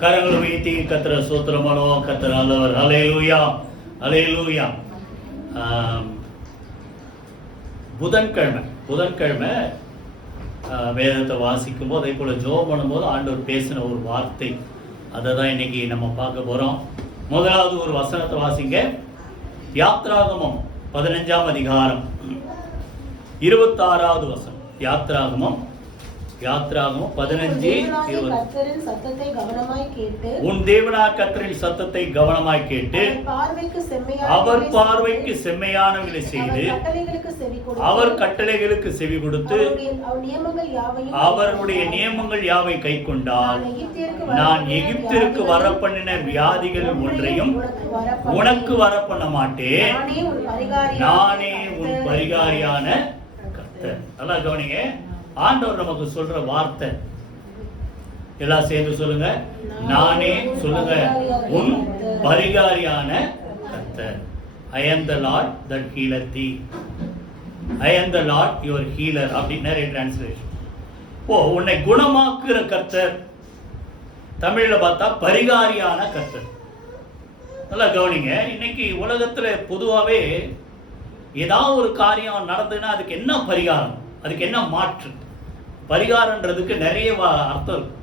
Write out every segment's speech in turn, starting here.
கரங்களை வைத்து கத்திர சோத்திரமானோ கத்திர நல்லவர். ஹல்லேலூயா, ஹல்லேலூயா. புதன்கிழமை வேதத்தை வாசிக்கும் போது அதே போல் ஜெபம் பண்ணும்போது ஆண்டவர் பேசின ஒரு வார்த்தை, அதை தான் இன்னைக்கு நம்ம பார்க்க போகிறோம். முதலாவது ஒரு வசனத்தை வாசிங்க. யாத்ராகமம் 15ஆம் அதிகாரம் 26வது வசனம். யாத்ராகமம் 15:20. சத்தத்தை கவனமாய் கேட்டு, உன் தேவனாகிய கர்த்தரின் சத்தத்தை கவனமாய் கேட்டு, அவர் பார்வைக்கு செம்மையானவைகளை செய்து, அவர் கட்டளைகளுக்கு செவி கொடுத்து, அவருடைய நியமங்கள் யாவை கை கொண்டால், நான் எகிப்திற்கு வரப்பண்ணின வியாதிகள் ஒன்றையும் உனக்கு வரப்பண்ண மாட்டேன். நானே உன் பரிகாரியான கர்த்தர். நல்லா கவனிங்க, ஆண்டவர் நமக்கு சொல்ற வார்த்தை எல்லாம் சேர்ந்து சொல்லுங்க. நானே, சொல்லுங்க, உன் பரிகாரியான கர்த்தர். I am the Lord that healeth thee. I am the Lord your healer அப்படின்னு நிறைய டிரான்ஸ்லேஷன். உன்னை குணமாக்குற கர்த்தர், தமிழ்ல பார்த்தா பரிகாரியான கர்த்தர். நல்லா கவனிங்க. இன்னைக்கு உலகத்துல பொதுவாகவே ஏதாவது ஒரு காரியம் நடந்ததுன்னா அதுக்கு என்ன பரிகாரம், அதுக்கு என்ன மாற்று? பரிகாரன்றதுக்கு நிறைய அர்த்தம் இருக்கு,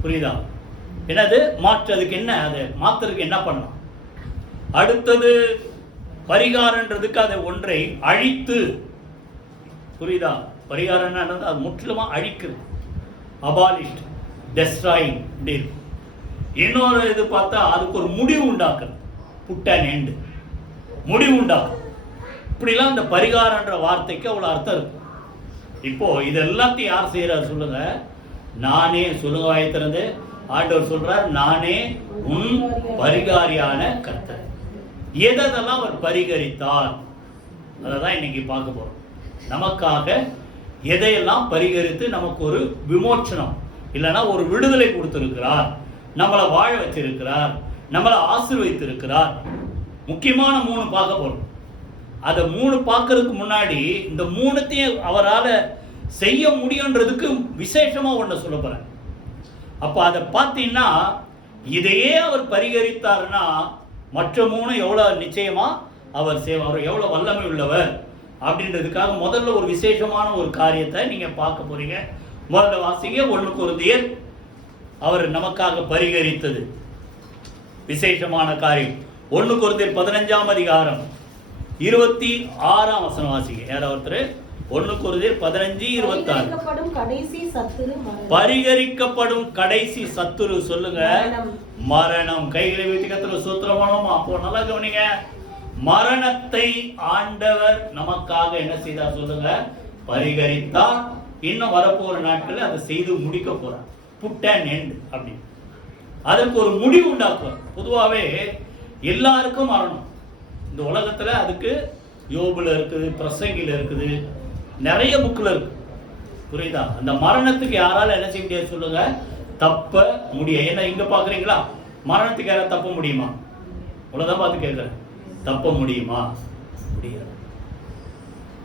புரியுதா? என்னது மாற்று? அதுக்கு என்ன, அதை மாத்துறதுக்கு என்ன பண்ணலாம்? அடுத்தது பரிகாரன்றதுக்கு அதை ஒன்றை அழித்து, புரியுதா? பரிகாரம் அது முற்றிலுமா அழிக்கிறது, அபாலிஷ்ட், டெஸ்ட்ராயிங். இன்னொரு இது பார்த்தா அதுக்கு ஒரு முடிவு உண்டாக்குறது, புட் அண்ட் எண்ட், முடிவு உண்டாக்குறது. இப்படிலாம் இந்த பரிகாரன்ற வார்த்தைக்கு அவ்வளோ அர்த்தம் இருக்கு. இப்போ இது எல்லாத்தையும் யார் செய்யறாரு சொல்லுங்க? நானே. சொல்லுங்க வாயை திறந்து. ஆண்டவர் சொல்றார், நானே உன் பரிகாரியான கர்த்தர். எதெல்லாம் அவர் பரிகரித்தார் அதை தான் இன்னைக்கு பார்க்க போறோம். நமக்காக எதையெல்லாம் பரிகரித்து நமக்கு ஒரு விமோச்சனம் இல்லைன்னா ஒரு விடுதலை கொடுத்திருக்கிறார், நம்மளை வாழ வச்சிருக்கிறார், நம்மளை ஆசீர்வதித்திருக்கிறார். முக்கியமான 3 பார்க்க போறோம். அதை 3 பார்க்கறதுக்கு முன்னாடி இந்த 3த்தையும் அவரால் செய்ய முடியுன்றதுக்கு விசேஷமா ஒன்று சொல்ல போறேன். அப்போ அதை பார்த்தீங்கன்னா, இதையே அவர் பரிகரித்தார்னா மற்ற 3 எவ்வளோ நிச்சயமா அவர் செய்வார், எவ்வளோ வல்லமை உள்ளவர் அப்படின்றதுக்காக முதல்ல ஒரு விசேஷமான ஒரு காரியத்தை நீங்க பார்க்க போறீங்க. முதல்ல வாசிங்க 1 கொரிந்தியர். அவர் நமக்காக பரிகரித்தது விசேஷமான காரியம். 1 கொரிந்தியர் 15ஆம் அதிகாரம் 26ஆம் வசனம் வாசிங்க. யாராவது ஒருத்தர் 1 கொரிந்தியர் 15:26. பரிகரிக்கப்படும் கடைசி சத்துரு சொல்லுங்க, மரணம். கைகளை வைத்து கர்த்தரை ஸ்தோத்திரம் பண்ணுவோம். அப்போ நல்லா கவனிங்க, மரணத்தை ஆண்டவர் நமக்காக என்ன செய்தார் சொல்லுங்க? பரிகரித்தார். இன்னும் வரப்போற நாட்களில் அதை செய்து முடிக்க போறார். புட் அண்ட் எண்ட் அப்படி அதற்கு ஒரு முடிவு உண்டாக்குவார். பொதுவாகவே எல்லாருக்கும் மரணம் இந்த உலகத்துல, அதுக்கு யோபுல இருக்குது, பிரசங்கில இருக்குது, நிறைய புக்கில் இருக்கு, புரியுதா? அந்த மரணத்துக்கு யாரால என்ன செய்ய முடியாது சொல்லுங்க? தப்ப முடியாது. ஏன்னா இங்க பாக்குறீங்களா, மரணத்துக்கு யாராவது தப்ப முடியுமா? உலகம் பார்த்து கேட்கிறேன், தப்ப முடியுமா? முடியாது,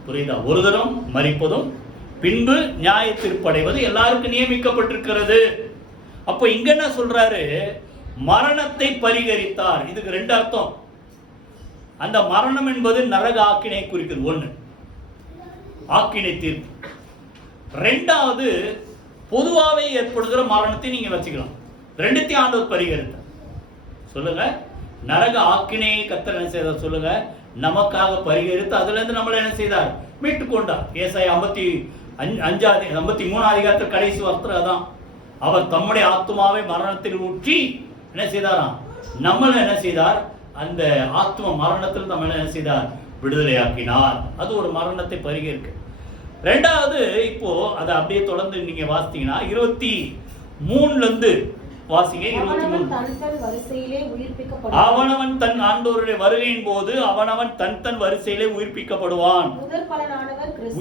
புரியுதா? ஒரு தரம் மரிப்பதும் பின்பு நியாய தீர்ப்படைவது எல்லாருக்கும் நியமிக்கப்பட்டிருக்கிறது. அப்போ இங்க என்ன சொல்றாரு? மரணத்தை பரிகரித்தார். இதுக்கு 2 அர்த்தம். அந்த மரணம் என்பது நரக ஆக்கினை குறிக்கிறது. 1 ஆக்கினை தீர்ப்பு. 2வது பொதுவாகவே ஏற்படுகிற மரணத்தை நீங்க வச்சுக்கலாம். 2த்தையும் ஆண்டவர் பரிகரித்தார். சொல்லுங்க, நரக ஆக்கினையை கர்த்தர் என்ன செய்தார் சொல்லுங்க? நமக்காக பரிகரித்து அதுல இருந்து நம்மளை என்ன செய்தார்? மீட்டுக் கொண்டார். ஏசாயா 53ஆம் அதிகாரத்தில் கடைசி வார்த்தை அதான். அவர் தம்முடைய ஆத்மாவை மரணத்தில் ஊற்றி என்ன செய்தாராம்? நம்மளை என்ன செய்தார்? அந்த ஆத்ம மரணத்தில் நம்ம என்ன செய்தார்? விடுதலையாக்கினார். அது ஒரு மரணத்தை பரிகரிக்க. 2வது இப்போ அதை அப்படியே தொடர்ந்து நீங்க வாசித்தீங்கன்னா 23ல இருந்து வாசிங்க. 23. அவனவன் தன் ஆண்டவருடைய வருகையின் போது அவனவன் தன் வரிசையிலே உயிர்ப்பிக்கப்படுவான்.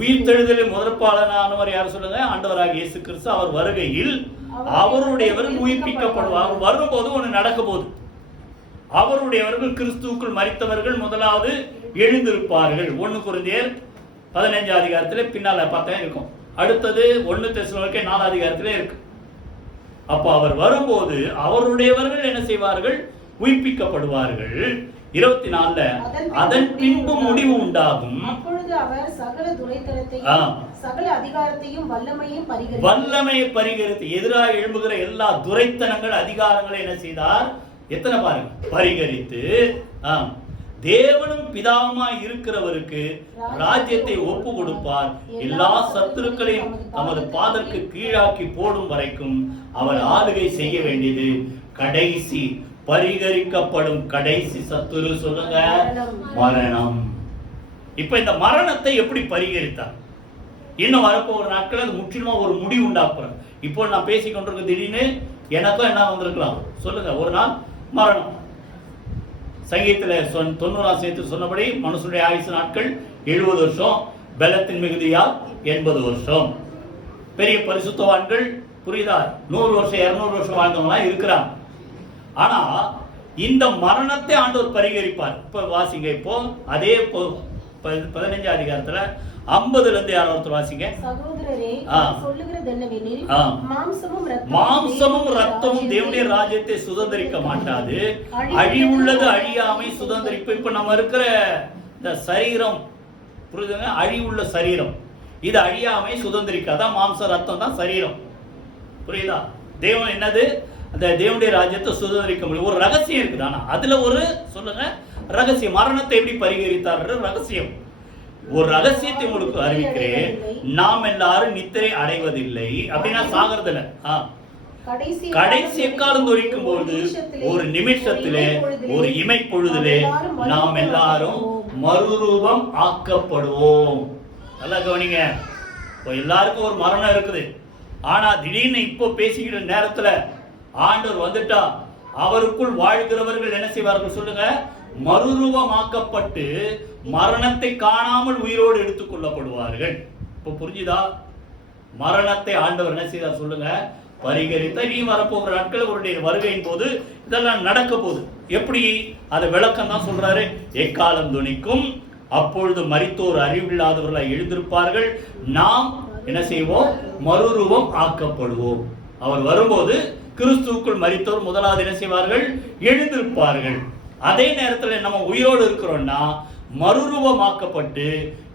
உயிர்த்தெழுதலில் முதற்பாலனானவர் யார் சொல்லுங்க? ஆண்டவராகிய இயேசு கிறிஸ்து. அவர் வருகையில் அவருடையவர்கள் உயிர்ப்பிக்கப்படுவார். வரும்போது ஒன்று நடக்க போகுது. அவருடையவர்கள் கிறிஸ்துவுக்குள் மரித்தவர்கள் முதலாவது எழுந்திருப்பார்கள். 1 கொரிந்தியர் 15ஆம் அதிகாரத்தில் பின்னால பார்த்தா இருக்கும். அடுத்தது 1 தெசலோனிக்கேயர் 4ஆம் அதிகாரத்தில் இருக்கு. அப்போ அவர் வரும்போது அவருடையவர்கள் என்ன செய்வார்கள்? உயிர்ப்பிக்கப்படுவார்கள். 24 அதன் பின்பு முடிவு உண்டாகும். அப்பொழுது அவர் சகல துரைத்தனத்தையும் சகல அதிகாரத்தையும் வல்லமையை பரிகரித்து எதிராக எழும்புகிற எல்லா துரைத்தனங்கள் அதிகாரங்களை என்ன செய்தார்? எத்தனை பாருங்க, பரிகரித்து தேவனும் பிதாவுமாய் இருக்கிறவருக்கு ராஜ்யத்தை ஒப்பு கொடுப்பார். எல்லா சத்துருக்களையும் தமது பாதற்கு கீழாக்கி போடும் வரைக்கும் அவர் ஆளுகை செய்ய வேண்டியது. கடைசி பரிகரிக்கப்படும் கடைசி சத்துரு சொல்லுங்க, மரணம். இப்ப இந்த மரணத்தை எப்படி பரிகரித்தார்? இன்னும் வரப்போகிற நாட்கள் அது முற்றிலுமா ஒரு முடிவு உண்டாக்குறோம். இப்போ நான் பேசிக்கொண்டிருக்க திடீர்னு எனக்கும் என்ன வந்திருக்கலாம் சொல்லுங்க, ஒரு நாள் மரணம். சங்கீதத்தில் 90ஆம் சேர்த்து சொன்னபடி மனுஷனுடைய ஆயுசு நாட்கள் 70 வருஷம், பலத்தின் மிகுதியால் 80 வருஷம். பெரிய பரிசுத்தவான்கள் புரியுதா 100 வருஷம் 200 வருஷம் வாழ்ந்தவங்களாம் இருக்கிறாங்க. ஆனா இந்த மரணத்தை ஆண்டவர் பரிகரிப்பார். இப்ப வாசிங்க, இப்போ அதே 15ஆம் அதிகாரத்துல 50ல இருந்து யாரோ ஒருத்தர் வாசிங்க. சகோதரரே, சொல்லுகிறது என்னவெனில் மாம்சமும் ரத்தமும் தேவனுடைய ராஜ்யத்தை சுதந்திரிக்க மாட்டாது, அழிவுள்ளது அழியாமை சுதந்திரிப்பு. இப்ப நம்ம இருக்கிற இந்த சரீரம் புரியுதுங்க, அழிவுள்ள சரீரம் இது அழியாமை சுதந்திரிக்காதான். மாம்ச ரத்தம் தான் சரீரம், புரியுதா? தேவன் என்னது? அந்த தேவனுடைய ராஜ்யத்தை சுதந்திரிக்க முடியும். ஒரு ரகசியம் இருக்குது. ஆனா அதுல ஒரு சொல்லுங்க ரகசியம். மரணத்தை எப்படி பரிகரித்தார் ரகசியம். ஒரு ரகசியத்தை உங்களுக்கு அறிவிக்கிறேன். நாம் எல்லாரும் நித்திரை அடைவதில்லை அப்படின்னா சாகிறதுல கடைசி காலம் தொழிக்கும் போது ஒரு நிமிஷத்திலே ஒரு இமை பொழுதிலே நாம் எல்லாரும் மறுரூபம் ஆக்கப்படுவோம். நல்லா கவனிங்க. இப்போ எல்லாருக்கும் ஒரு மரணம் இருக்குது. ஆனா திடீர்னு இப்போ பேசிக்கிற நேரத்துல ஆண்டவர் வந்துட்டா அவருக்குள் வாழ்கிறவர்கள் என்ன செய்வார்கள் சொல்லுங்க? மறுரூபமாக்கப்பட்டு மரணத்தை காணாமல் உயிரோடு எடுத்துக் கொள்ளப்படுவார்கள். இப்ப புரிஞ்சுதா? மரணத்தை ஆண்டவர் என்ன செய்தார் சொல்லுங்க? பரிகரித்த. நீ வரப்போகிற நாட்கள் அவருடைய வருகையின் போது இதெல்லாம் நடக்க போகுது. எப்படி? அதை விளக்கம் தான் சொல்றாரு. எக்காலம் துணிக்கும், அப்பொழுது மரித்தோர் அறிவில்லாதவர்களாக எழுந்திருப்பார்கள், நாம் என்ன செய்வோம்? மறுரூபம் ஆக்கப்படுவோம். அவர் வரும்போது கிறிஸ்துவுக்குள் மரித்தோர் முதலாவது என்ன செய்வார்கள்? எழுந்திருப்பார்கள். அதே நேரத்தில் நம்ம உயிரோடு இருக்கிறோம்னா மறுரூபமாக்கப்பட்டு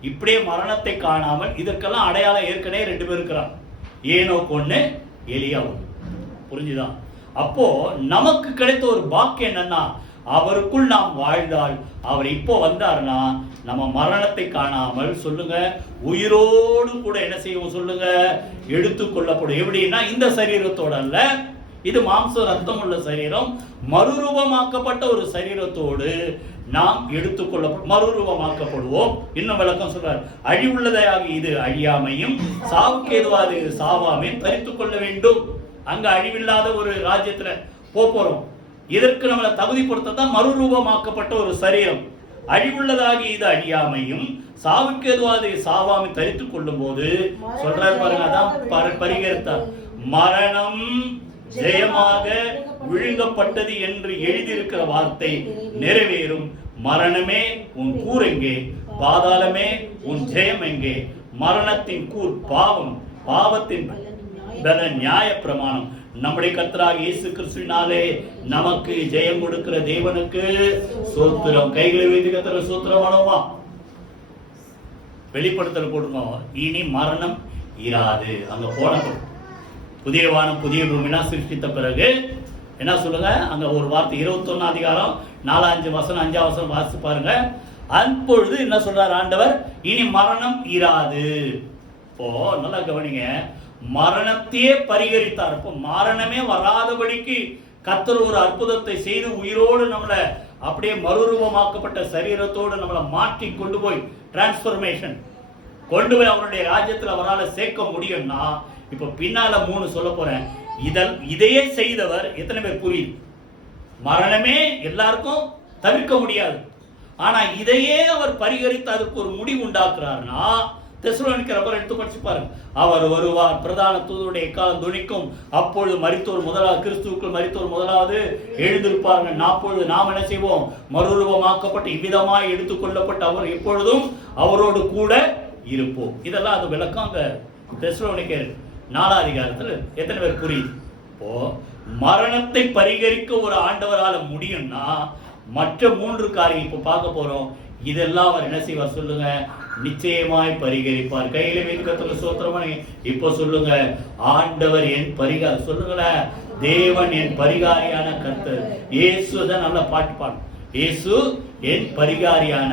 இப்படியே மரணத்தை காணாமல். இதற்கெல்லாம் அடையாளம் ஏற்கனவே 2 பேர் இருக்கிறான், ஏனோக்கு ஒண்ணு, எலியா ஒண்ணு. புரிஞ்சுதான்? அப்போ நமக்கு கிடைத்த ஒரு பாக்கியம் என்னன்னா, அவருக்குள் நாம் வாழ்ந்தால், அவர் இப்போ வந்தார்னா நம்ம மரணத்தை காணாமல் சொல்லுங்க உயிரோடு கூட என்ன செய்வோம் சொல்லுங்க? எடுத்துக்கொள்ளப்படும். எப்படின்னா இந்த சரீரத்தோட அல்ல, இது மாம்ச ரத்தம் உள்ள சரீரம், மறுரூபமாக்கப்பட்ட ஒரு சரீரத்தோடு நாம் எடுத்துக்கொள்ளப்படும், மறுரூபமாக்கப்படுவோம். இன்னும் விளக்கம் சொல்றார். அழிவுள்ளதாக இது அழியாமையும் சாவுக்கேதுவாது இது சாவாமையும் தரித்துக் கொள்ள வேண்டும். அங்க அழிவில்லாத ஒரு ராஜ்யத்துல போறோம். இதற்கு நம்மளை தகுதிப்படுத்தத்தான் மறுரூபமாக்கப்பட்ட ஒரு சரீரம். அழிவுள்ளதாகி இது அழியாமையும் சாவுக்கேதுவாது சாவாமை தரித்துக் கொள்ளும் போது சொல்றாரு பாருங்க, அதான் பரிகரித்தார். மரணம் ஜெயமாக விழுங்கப்பட்டது என்று எழுதியிருக்கிற வார்த்தை நிறைவேறும். மரணமே உன் கூர் எங்கே? பாதாளமே உன் ஜெயம் எங்கே? மரணத்தின் கூர் பாவம், பாவத்தின் பலன் நியாய பிரமாணம். நம்முடைய கர்த்தராகிய இயேசு கிறிஸ்துவினாலே நமக்கு ஜெயம் கொடுக்கிற தேவனுக்கு சோத்திரம். கைகளை வைத்து கர்த்தரை சோத்திரம் பண்ணுவோமா? வெளிப்படுத்தல் போடுங்க. இனி மரணம் இராது. அங்க போன புதிய வானம் புதிய பூமிலாம் சிருஷ்டித்த பிறகு என்ன சொல்லுங்க? அங்க ஒரு வார்த்தை 21ஆம் அதிகாரம் 4-5 வசனம் 5ஆம் வசனம் வாசித்து பாருங்க. அப்பொழுது என்ன சொல்றார் ஆண்டவர்? இனி மரணம் இராது. இப்போ நல்லா கவனிங்க, மரணத்தையே பரிகரித்தார். இப்போ மரணமே வராதபடிக்கு கர்த்தர் ஒரு அற்புதத்தை செய்து உயிரோடு நம்மளை அப்படியே மறுரூபமாக்கப்பட்ட சரீரத்தோடு நம்மளை மாற்றி கொண்டு போய் டிரான்ஸ்பர்மேஷன் கொண்டு போய் அவருடைய ராஜ்யத்தில் அவரால் சேர்க்க முடியும்னா, இப்ப பின்னால 3 சொல்ல போறேன். இதையே செய்தவர் எத்தனை பேர் புரியுது? மரணமே எல்லாருக்கும் தவிர்க்க முடியாது. ஆனா இதையே அவர் பரிகரித்து அதுக்கு ஒரு முடிவு உண்டாக்குறாருன்னா, தெசலோனிக்கர் எடுத்து படிச்சு பாருங்க. அவர் வருவார், பிரதான தூதருடைய எக்காலம் துணிக்கும், அப்பொழுது மரித்தோர் முதலாவது கிறிஸ்துவுக்குள் மரித்தோர் முதலாவது எழுந்திருப்பார்கள். அப்பொழுது நாம் என்ன செய்வோம்? மறுரூபமாக்கப்பட்டு இவ்விதமாய் எடுத்துக்கொள்ளப்பட்டு அவர் எப்பொழுதும் அவரோடு கூட இருப்போம். இதெல்லாம் அது விளக்கம். அங்க தெசலோனிக்கர் 4ஆம் அதிகாரத்தில் எத்தனை பேர் புரியுது? இப்போ மரணத்தை பரிகரிக்க ஒரு ஆண்டவரால முடியும்னா மற்ற 3 காரியம் இப்ப பார்க்க போறோம். இதெல்லாம் அவர் என்ன செய்வார் சொல்லுங்க? நிச்சயமாய் பரிகரிப்பார். கையில வைத்து சோத்திரமான இப்போ சொல்லுங்க, ஆண்டவர் என் பரிகாரி. சொல்லுங்களேன், தேவன் என் பரிகாரியான கர்த்தர். இயேசு தான் நல்ல பாட்டு பாடும். இயேசு என் பரிகாரியான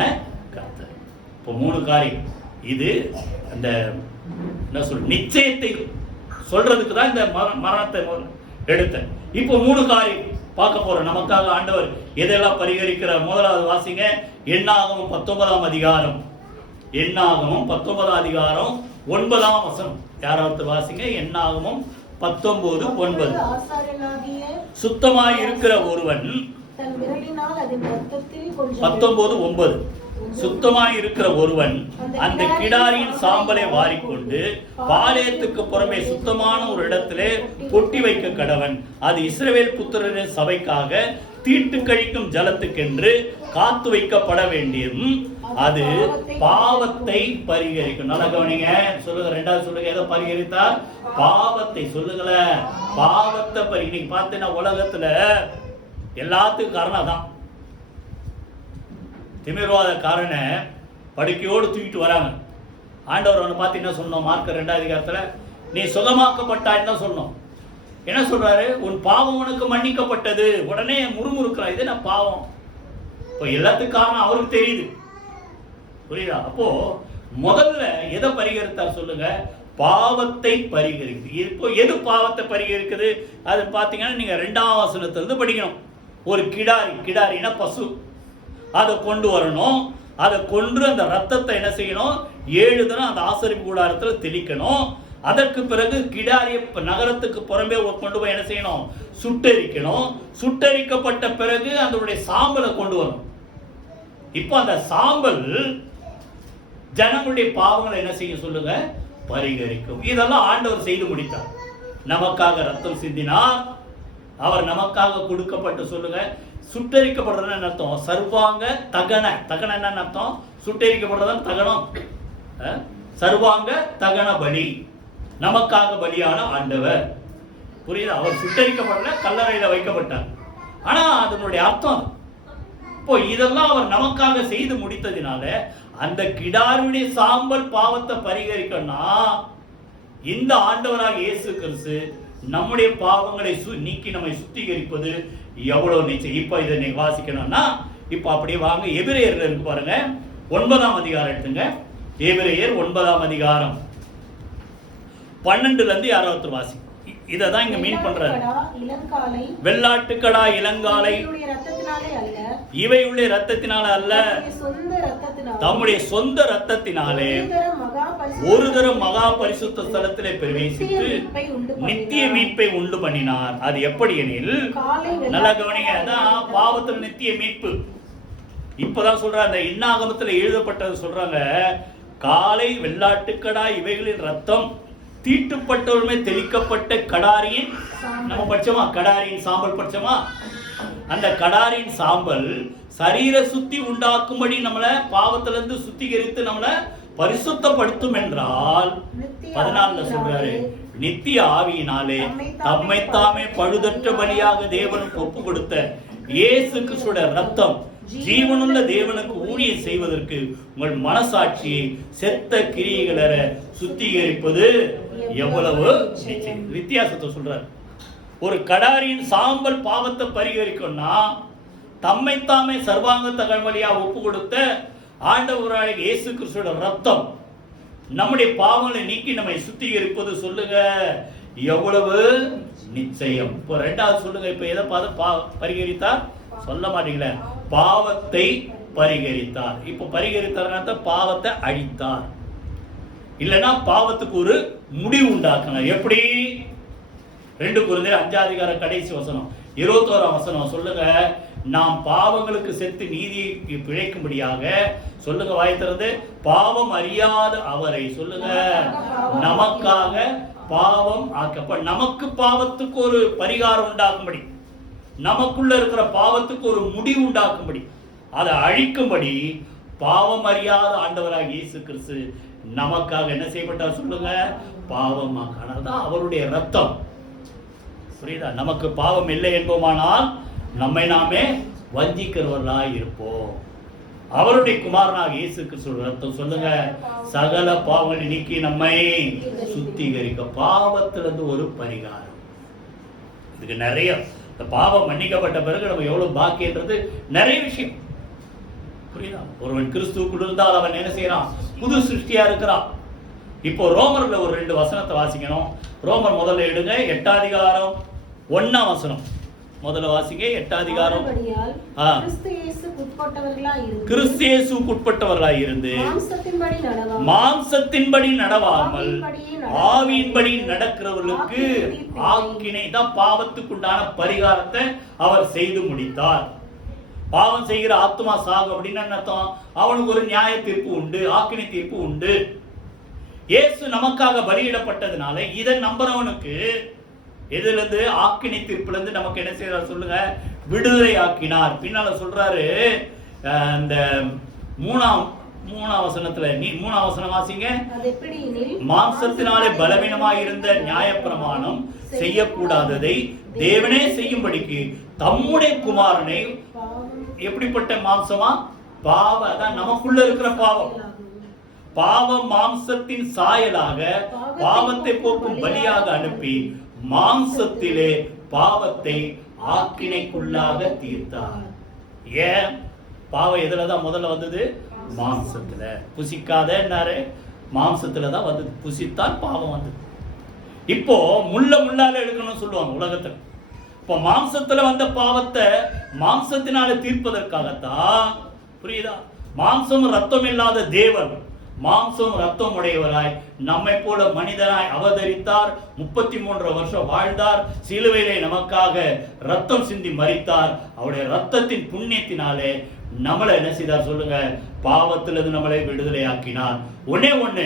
கர்த்தர். இப்போ 3 காரியம். இது அந்த என்ன சொல் நிச்சயத்தை சொல்றதுக்கு தான் இந்த மரணத்தை எடுத்தேன். இப்போ 3 காரியம் பார்க்க போறோம். நமக்காக ஆண்டவர் எதெல்லாம் பரிகரிக்கிறார். முதலாவது வாசிங்க, எண்ணாகமம் 19ஆம் அதிகாரம். எண்ணாகமம் 19ஆம் அதிகாரம் 9ஆம் வசனம். யாராவது வாசிங்க. எண்ணாகமம் 19:9. சுத்தமாய் இருக்கிற ஒருவன் 19:9. சுத்தமாய் இருக்கிற ஒருவன் அந்த கிடாரியின் சாம்பலை வாரிக்கொண்டு பாளையத்துக்கு புறமே சுத்தமான ஒரு இடத்திலே பொட்டி வைக்க கடவன். அது இஸ்ரவேல் புத்திரரின் சபைக்காக தீட்டு கழிக்கும் ஜலத்துக்கென்று காத்து வைக்கப்பட வேண்டியும் அது பாவத்தை பரிகரிக்கும். நல்ல கவனிங்க. சொல்லுங்க, 2வது சொல்லுங்க, எதை பரிகரித்தார்? பாவத்தை. சொல்லுங்கள, பாவத்தை இன்னைக்கு பார்த்தீங்கன்னா உலகத்துல எல்லாத்துக்கும் காரணம் தான். திமிர்வாத காரண படுக்கையோடு தூக்கிட்டு வராங்க. ஆண்டவர் ஒன்று பார்த்து என்ன சொன்னோம்? மார்க் 2ஆம் அதிகாரத்தில் நீ சுகமாக்கப்பட்டான்னு தான் சொன்னோம். என்ன சொல்றாரு? உன் பாவம் உனக்கு மன்னிக்கப்பட்டது. உடனே முறுமுறுக்கிறான், இது என்ன பாவம்? இப்போ எல்லாத்துக்கும் காரணம் அவருக்கு தெரியுது. புரியுதா? அப்போ முதல்ல எதை பரிகரித்தார் சொல்லுங்க? பாவத்தை பரிகரிக்குது. இப்போ எது பாவத்தை பரிகரிக்குது? அது பார்த்தீங்கன்னா நீங்க 2ஆம் வசனத்திலிருந்து படிக்கணும். ஒரு கிடாரினா பசு, அதை கொண்டு வரணும். அதை கொன்று அந்த ரத்தத்தை என்ன செய்யணும்? 7 தினம் அந்த ஆசரிப்பு கூடாரத்தில் தெளிக்கணும். அதற்கு பிறகு கிடாரிய நகரத்துக்கு புறம்பே கொண்டு போய் என்ன செய்யணும்? சுட்டரிக்கணும். சுட்டரிக்கப்பட்ட பிறகு அதனுடைய சாம்பலை கொண்டு வரணும். இப்போ அந்த சாம்பல் ஜனங்களுடைய பாவங்களை என்ன செய்ய சொல்லுங்க? பரிகரிக்கும். இதெல்லாம் ஆண்டவர் செய்து முடித்தார். நமக்காக ரத்தம் சிந்தினார். அவர் நமக்காக கொடுக்கப்பட்டு சொல்லுங்க சுட்டரிக்கப்படுறதுன்னு அர்த்தம். சர்வாங்க தகன. தகன என்ன அர்த்தம்? சுட்டரிக்கப்படுறதுன்னு தகனம். சர்வாங்க தகன பலி. நமக்காக பலியான ஆண்டவர். புரியுது? அவர் சுட்டரிக்கப்படல, கல்லறையில வைக்கப்பட்டார். ஆனா அதனுடைய அர்த்தம் இப்போ இதெல்லாம் அவர் நமக்காக செய்து முடித்ததினால அந்த கிடாருடைய சாம்பல் பாவத்தை பரிகரிக்கணும்னா இந்த ஆண்டவராக இயேசு கிறிஸ்து நம்முடைய பாவங்களை நீக்கி நம்மை சுத்திகரிப்பது எவ்வளவு நிச்சயம். இப்ப இதை நீங்க வாசிக்கணும்னா இப்ப அப்படியே வாங்க, எபிரேயர்ல இருக்கு பாருங்க. 9ஆம் அதிகாரம் எடுத்துங்க. எபிரேயர் 9ஆம் அதிகாரம் 12ல இருந்து யாராவது வாசி. இததான் இங்க மீன் பண்றாரு. வெள்ளாட்டுக்கடா இளங்காலை இவையுடைய ரத்தத்தினால அல்ல, தம்முடைய சொந்த ரத்தத்தினாலே ஒரு தரம் மகா பரிசுத்த ஸ்தலத்திலே பிரவேசித்து நித்திய மீட்பை உண்டு பண்ணினார். அது எப்படி எனில், நல்லா கவனிங்க, அதான் பாவத்தில் நித்திய மீட்பு. இப்பதான் சொல்ற அந்த எண்ணாகமத்தில் எழுதப்பட்டது சொல்றாங்க. காலை வெள்ளாட்டுக்கடா இவைகளின் ரத்தம் தீட்டுப்பட்டவருமே தெளிக்கப்பட்ட கடாரியின், நம்ம படிச்சோமா? கடாரியின் சாம்பல் படிச்சோமா? அந்த கடாரியின் சாம்பல் சரீர சுத்தி உண்டாக்கும்படி நம்மளை பாவத்திலிருந்து சுத்திகரித்து நம்மளை பரிசுத்தப்படுத்தும் என்றால் 14ல சொல்றாரு, நித்திய ஆவியினாலே தம்மைத்தாமே பழுதற்ற பலியாக தேவனுக்கு ஒப்பு கொடுத்த இயேசு கிறிஸ்துவின் ரத்தம் ஜீவனுள்ள தேவனுக்கு ஊழியம் செய்வதற்கு உங்கள் மனசாட்சியை செத்த கிரியைகளை சுத்திகரிப்பது எவ்வளவு வித்தியாசத்தை சொல்றார். ஒரு கடாரியின் சாம்பல் பாவத்தை பரிகரிக்கும்னா தம்மைத்தாமே சர்வாங்க தகவலியா ஒப்பு கொடுத்த ஆண்டவராகிய இயேசு கிறிஸ்துவோட ரத்தம் நம்முடைய பாவங்களை நீக்கி நம்மை சுத்திகரிப்பது சொல்லுங்க எவ்வளவு நிச்சயம். இப்போ 2வது சொல்லுங்க, இப்ப எதை பார்த்து பரிகரித்தார்? சொல்ல மாட்டீங்களே. பாவத்தை பரிகரித்தார். இப்ப பரிகரித்தார் பாவத்தை அழித்தார், இல்லைன்னா பாவத்துக்கு ஒரு முடிவு உண்டாக்குனார். எப்படி? 2 கொரிந்தியர் 5ஆம் அதிகாரம் கடைசி வசனம் 21ஆம் வசனம் சொல்லுங்க, நாம் பாவங்களுக்கு செத்து நீதியை பிழைக்கும்படியாக சொல்லுங்க, வாய் திறந்து, பாவம் அறியாத அவரை சொல்லுங்க நமக்காக பாவம் ஆக்கப்ப, நமக்கு பாவத்துக்கு ஒரு பரிகாரம் உண்டாக்கும்படி, நமக்குள்ள இருக்கிற பாவத்துக்கு ஒரு முடிவு உண்டாக்கும்படி, அதை அழிக்கும்படி பாவம் அறியாத ஆண்டவராக இயேசு கிறிஸ்து நமக்காக என்ன செய்யப்பட்டார் சொல்லுங்க? பாவமாக்கானார் தான் அவருடைய ரத்தம். புரியுதா? நமக்கு பாவம் இல்லை என்போமானால் நம்மை நாமே வஞ்சிக்கிறவர்களாய் இருப்போம். அவருடைய குமாரனாக இயேசு கிறிஸ்து ரத்தம் சொல்லுங்க, சகல பாவங்களை நீக்கி நம்மை சுத்திகரிக்க, பாவத்திலிருந்து ஒரு பரிகாரம். இதுக்கு நிறைய, இந்த பாவம் மன்னிக்கப்பட்ட பிறகு நம்ம எவ்வளவு பாக்கின்றது நிறைய விஷயம். புரியுதா? ஒருவன் கிறிஸ்துவுக்குள் இருந்தால் அவன் என்ன செய்யறான்? புது சிருஷ்டியா இருக்கிறான். இப்போ ரோமர்ல ஒரு 2 வசனத்தை வாசிக்கணும். ரோமர் முதல்ல எடுங்க, 8ஆம் அதிகாரம் 1ஆம் வசனம். முதல்ல வாசிங்க, 8ஆம் அதிகாரம். கிறிஸ்து இயேசுவுக்குட்பட்டவர்களாய் இருந்து மாம்சத்தின்படி நடவாமல் ஆவியின்படி நடக்கிறவர்களுக்கு ஆக்கினை தான் பாவத்துக்குண்டான பரிகாரத்தை அவர் செய்து முடித்தார். பாவம் செய்கிற ஆத்மா சாகும் அப்படின்னு அர்த்தம். அவனுக்கு ஒரு நியாய தீர்ப்பு உண்டு, ஆக்கினை தீர்ப்பு உண்டு. இயேசு நமக்காக பலியிடப்பட்டதுனால இதை நம்புறவனுக்கு எதிலிருந்து, ஆக்கினை தீர்ப்புல இருந்து நமக்கு என்ன செய்யறாரு சொல்லுங்க, விடுதலை ஆக்கினார். பின்னால சொல்றாரு, இந்த 3ஆம் வசனத்துல, 3ஆம் வசனம் வாசிங்க. மாம்சத்தினாலே பலவீனமாய் இருந்த நியாயப்பிரமாணம் செய்யக்கூடாததை தேவனே செய்யும்படிக்கு தம்முடைய குமாரனை, எப்படிப்பட்ட மாம்சமா? அதான் நமக்குள்ள இருக்கிற பாவம் மாம்சத்தின் சாயலாக பாவத்தை போக்கும் பலியாக அனுப்பி மாம்சத்திலே பாவத்தை ஆக்கினைக்குள்ளாக தீர்த்தார். ஏன்? பாவம் எதுலதான் முதல்ல வந்தது? மாம்சத்துல. புசிக்காதன்னாரு, மாம்சத்துல தான் வந்தது. புசித்தான் பாவம் வந்தது. இப்போ முள்ளால எடுக்கணும்னு சொல்லுவாங்க உலகத்துல. இப்போ மாம்சத்துல வந்த பாவத்தை மாம்சத்தினால தீர்ப்பதற்காகத்தான், புரியுதா? மாம்சம் ரத்தம் இல்லாத தேவன் மாம்சம் ரத்தம் உடையவராய் நம்மை போல மனிதனாய் அவதரித்தார். 33 வருஷம் வாழ்ந்தார். சிலுவையிலே நமக்காக ரத்தம் சிந்தி மரித்தார். அவருடைய ரத்தத்தின் புண்ணியத்தினாலே நம்மளை என்ன செய்தார் சொல்லுங்க, பாவத்திலிருந்து நம்மளை விடுதலை ஆக்கினார். ஒண்ணு,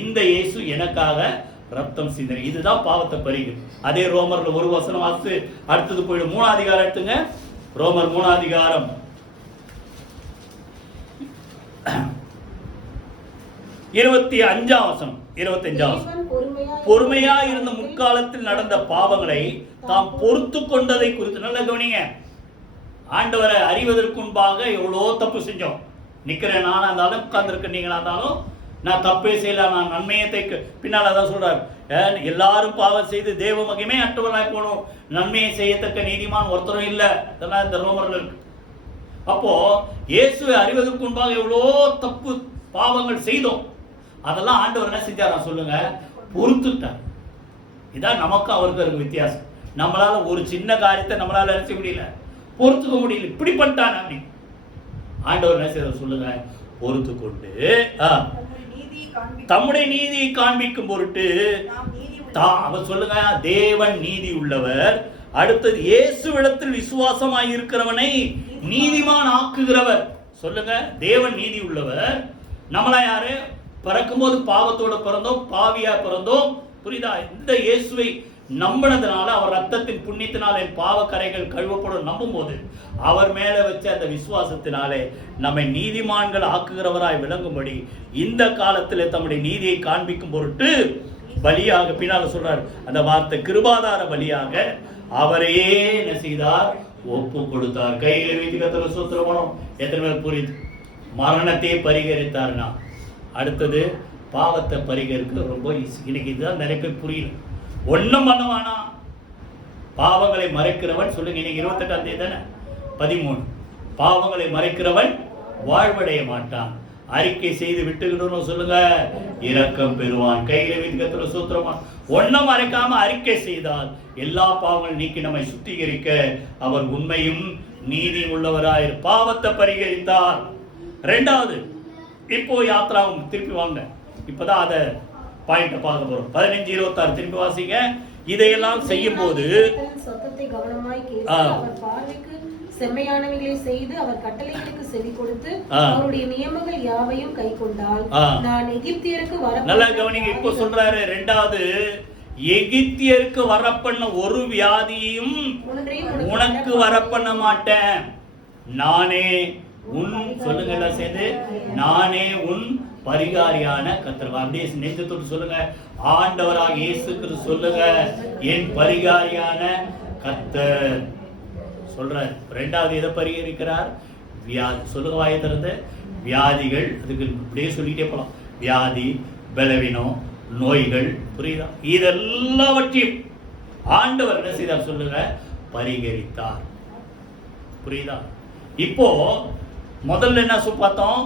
இந்த இயேசு எனக்காக ரத்தம் சிந்தனை. இதுதான் பாவத்தை பறிகு. அதே ரோமர்ல ஒரு வசனம் வாசித்து அடுத்தது போயிடும். 3ஆம் அதிகாரம் எடுத்துங்க. ரோமர் 3ஆம் அதிகாரம் 25ஆம் வசனம். 25ஆம் வசனம். பொறுமையா இருந்த முற்காலத்தில் நடந்த பாவங்களை தாம் பொறுத்து கொண்டதை குறித்து நல்லா கவனிங்க. ஆண்டவரை அறிவதற்கு முன்பாக எவ்வளோ தப்பு செஞ்சோம். நிக்கிறேன் நானா இருந்தாலும், உட்கார்ந்துருக்க நீங்களா இருந்தாலும், நான் தப்பே செய்யல, நான் நன்மையை பின்னால் அதான் சொல்றாரு, எல்லாரும் பாவம் செய்து தேவ மகிமை அற்றவர்களாய் போனோம், நன்மையை செய்யத்தக்க நீதிமான் ஒருத்தரும் இல்லை. இதெல்லாம் இந்த ரோமர்கள் இருக்கு. அப்போ இயேசுவை அறிவதற்கு முன்பாக எவ்வளோ தப்பு பாவங்கள் செய்தோம். அதெல்லாம் ஆண்டவர் என்ன செஞ்சாரா சொல்லுங்க, பொறுத்துட்டார். இதான் நமக்கு அவருக்கு இருக்கு வித்தியாசம். நம்மளால ஒரு சின்ன காரியத்தை நம்மளால நினைச்ச முடியல, பொறுத்துக்க முடியல, இப்படி பண்ணிட்டான் அப்படி. ஆண்டவர் என்ன செய்ய சொல்லுங்க, பொறுத்து கொண்டு தம்முடைய நீதியை காண்பிக்கும் பொருட்டு அவர் சொல்லுங்க, தேவன் நீதி உள்ளவர். அடுத்தது, இயேசுவிடத்தில் விசுவாசமாய் இருக்கிறவனை நீதிமான் ஆக்குகிறவர். சொல்லுங்க, தேவன் நீதி உள்ளவர். நம்மளா யாரு? பிறக்கும்போது பாவத்தோட பிறந்தோம், பாவியா பிறந்தோம். புரியுதா? இந்த இயேசுவை நம்பினதுனால, அவர் ரத்தத்தின் புண்ணியத்தினால என் பாவ கரைகள் கழுவப்படும் நம்பும் போது, அவர் மேல வச்ச அந்த விசுவாசத்தினாலே நம்மை நீதிமான்கள் ஆக்குகிறவராய் விளங்கும்படி இந்த காலத்தில் தம்முடைய நீதியை காண்பிக்கும் பொருட்டு பலியாக, பின்னால சொல்றார் அந்த வார்த்தை, கிருபாதார பலியாக அவரையே என்ன செய்தார், ஒப்பு கொடுத்தார். கையில வைத்து கர்த்தருக்கு ஸ்தோத்திரம் பண்ணோம். எத்தனை பேர் புரியுது? மரணத்தை பரிகரித்தார்னா அடுத்தது பாவத்தை பரிகரிக்க ரொம்ப ஈஸி. இன்னைக்கு இதுதான் நிறைய பேர் புரியல. ஒன்னும் பண்ணுவானா, பாவங்களை மறைக்கிறவன் சொல்லுங்க. இன்னைக்கு 28ஆம் தேதி தானே, 13. பாவங்களை மறைக்கிறவன் வாழ்வடைய மாட்டான், அறிக்கை செய்து விட்டுக்கிட்டோம் சொல்லுங்க, இரக்கம் பெறுவான். கையில வீட்டுக்கு சூத்திரமா ஒன்னும் மறைக்காம அறிக்கை செய்தால் எல்லா பாவங்கள் நீக்கி நம்மை சுத்திகரிக்க அவர் உண்மையும் நீதி உள்ளவராய் பாவத்தை பரிகரித்தார். 2வது, இப்போ யாத்ராவும் திருப்பி வாங்க. இப்பதான் அத பாயிண்ட பார்க்க போறோம். 15:26 திருப்பி வாசிங்க. இதையெல்லாம் செய்யும் போது சத்தத்தை கவனமாய் கேட்டு அவர் பார்வைக்கு செம்மையானவைகளை செய்து அவர் கட்டளைகளுக்கு செவி கொடுத்து அவருடைய நியமங்கள் யாவையும் கைக்கொண்டால் நான் எகிப்தியருக்கு வர நல்லா கவனிங்க. இப்போ சொல்றாரு, 2வது, எகிப்தியருக்கு வரப்பண்ண ஒரு வியாதியும் உனக்கு வரப்பண்ண மாட்டேன், நானே உன் சொல்லுங்க சேர்ந்து, நானே உன் பரிகாரியான கர்த்தர். அப்படியே நெஞ்சத்தோடு சொல்லுங்க, ஆண்டவராக இயேசு கிறிஸ்து சொல்லுங்க, என் பரிகாரியான கர்த்தர் சொல்றார். இரண்டாவது எதை பரிகரிக்கிறார்? வியாதி. சொல்லுங்க வாயை திறந்து. வியாதிகள், அதுக்கு அப்படியே சொல்லிட்டே போலாம். வியாதி, பலவீனம், நோய்கள், புரியுதா? இதெல்லாவற்றையும் ஆண்டவர் என்ன செய்தார் சொல்லுங்க? பரிகரித்தார். புரியுதா? இப்போ முதல்ல என்ன பார்த்தோம்?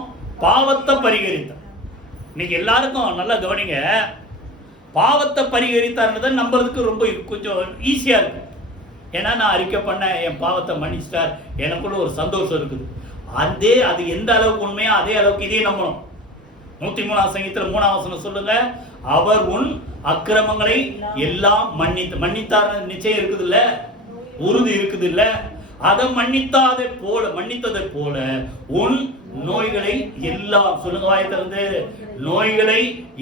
பாவத்தை பரிகரித்தார். இன்னைக்கு எல்லாருக்கும் நல்லா கவனிங்க, பாவத்தை பரிகரித்தார்ன்றதை நம்புறதுக்கு ரொம்ப கொஞ்சம் ஈஸியா இருக்கு. ஏன்னா நான் அறிக்கை பண்ண, என் பாவத்தை மன்னிச்சிட்டார், எனக்குள்ள ஒரு சந்தோஷம் இருக்குது. அது எந்த அளவுக்கு உண்மையா அதே அளவுக்கு இதே நம்பணும். 103ஆம் சங்கீதத்துல 3ஆம் வசனம் சொல்லுங்க, அவர் உன் அக்கிரமங்களை எல்லாம் மன்னித்தார். நிச்சயம் இருக்குது இல்ல, உறுதி இருக்குது இல்ல. அதை மன்னித்ததை போல உன் நோய்களை எல்லாம், சொல்லுங்க வாயை திறந்து, நோய்களை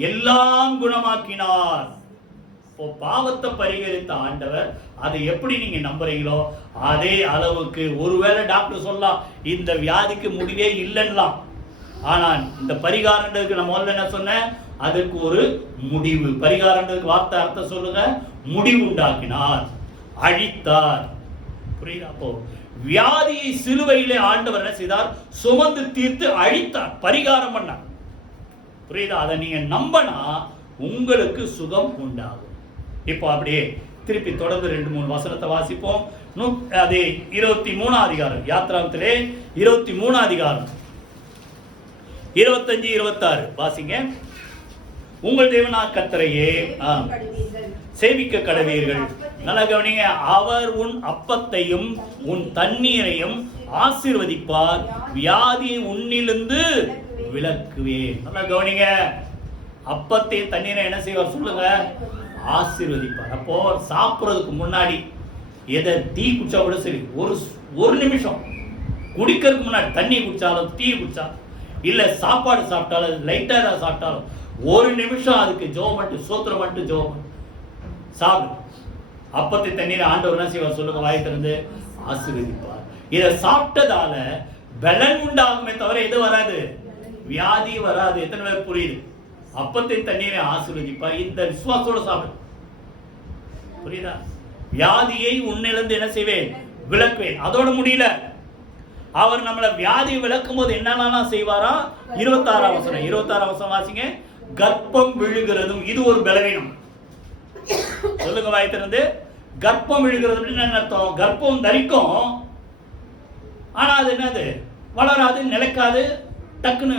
எல்லாம் குணமாக்கினார். பாவத்தை பரிகரித்த ஆண்டவர் அதை எப்படி நீங்க நம்புறீங்களோ அதே அளவுக்கு, ஒருவேளை டாக்டர் சொல்லலாம் இந்த வியாதிக்கு முடிவே இல்லைன்னா, ஆனால் இந்த பரிகாரன்றதுக்கு நான் முதல்ல என்ன சொன்னேன்? அதுக்கு ஒரு முடிவு. பரிகாரன்றதுக்கு வார்த்தை அர்த்தம் சொல்லுங்க, முடிவு உண்டாக்கினார், அழித்தார். புரியுதா? அப்போ வியாதியை சிலுவையிலே ஆண்டவர் என்ன செய்தார்? சுமந்து தீர்த்து அழித்தார், பரிகாரம் பண்ணார். புரியுதா? அதை நீங்க நம்பினா உங்களுக்கு சுகம் உண்டாகும். இப்போ அப்படியே திருப்பி தொடர்ந்து 2-3 வசனத்தை வாசிப்போம். அதே 23ஆம் அதிகாரம், யாத்ராகமத்திலே 23ஆம் அதிகாரம் 25-26 வாசிங்க. உங்கள் தேவனாகிய கர்த்தரையே சேவிக்க கடவீர்கள். நல்லா கவனிங்க, அவர் உன் அப்பத்தையும் உன் தண்ணீரையும் ஆசீர்வதிப்பார், வியாதியை உன்னிலிருந்து விலக்குவேன். நல்லா கவனிங்க, அப்பத்தையும் தண்ணீரை என்ன செய்வார் சொல்லுங்க? ஆசீர்வதிப்பார். அப்போ சாப்பிட்றதுக்கு முன்னாடி எதை டீ குடிச்சா கூட சரி, ஒரு நிமிஷம் குடிக்கிறதுக்கு முன்னாடி தண்ணி குடிச்சாலும், டீ குடிச்சா இல்ல சாப்பாடு சாப்பிட்டாலும், லைட்டா ஏதாவது சாப்பிட்டாலும் ஒரு நிமிஷம் அதுக்கு ஜெபம் மட்டும், சோத்திரம் மட்டும் ஜெபம் சாப்பிடு. அப்பத்தை தண்ணீரை ஆண்டவர் என்ன செய்வார் சொல்லுங்க? வாயை திறந்து ஆசீர்வதிப்பார். இதை சாப்பிட்டதால பலன் உண்டாகுமே தவிர எது வராது? வியாதி வராது. எத்தனை பேர் புரியுது? அப்பத்தை தண்ணீரை ஆசீர்வதிப்பார். இந்த விசுவாசத்தோட சாப்பிடு. புரியுதா? வியாதியை உன்னிலிருந்து என்ன செய்வேன்? விலக்குவேன். அதோட முடியல, அவர் நம்மளை வியாதியை விளக்கும் போது என்னெல்லாம் செய்வாரா? 26ஆம் வசனம், 26ஆம் வசனம் வாசிங்க. கர்ப்பம் விழுகிறதும் இது ஒரு பலவீனம். சொல்லுங்க வாய் திறந்து. கர்ப்பம் விழுகிறது அப்படின்னு அர்த்தம்? கர்ப்பம் தரிக்கும், ஆனா அது என்னது? வளராது, நிலைக்காது, டக்குன்னு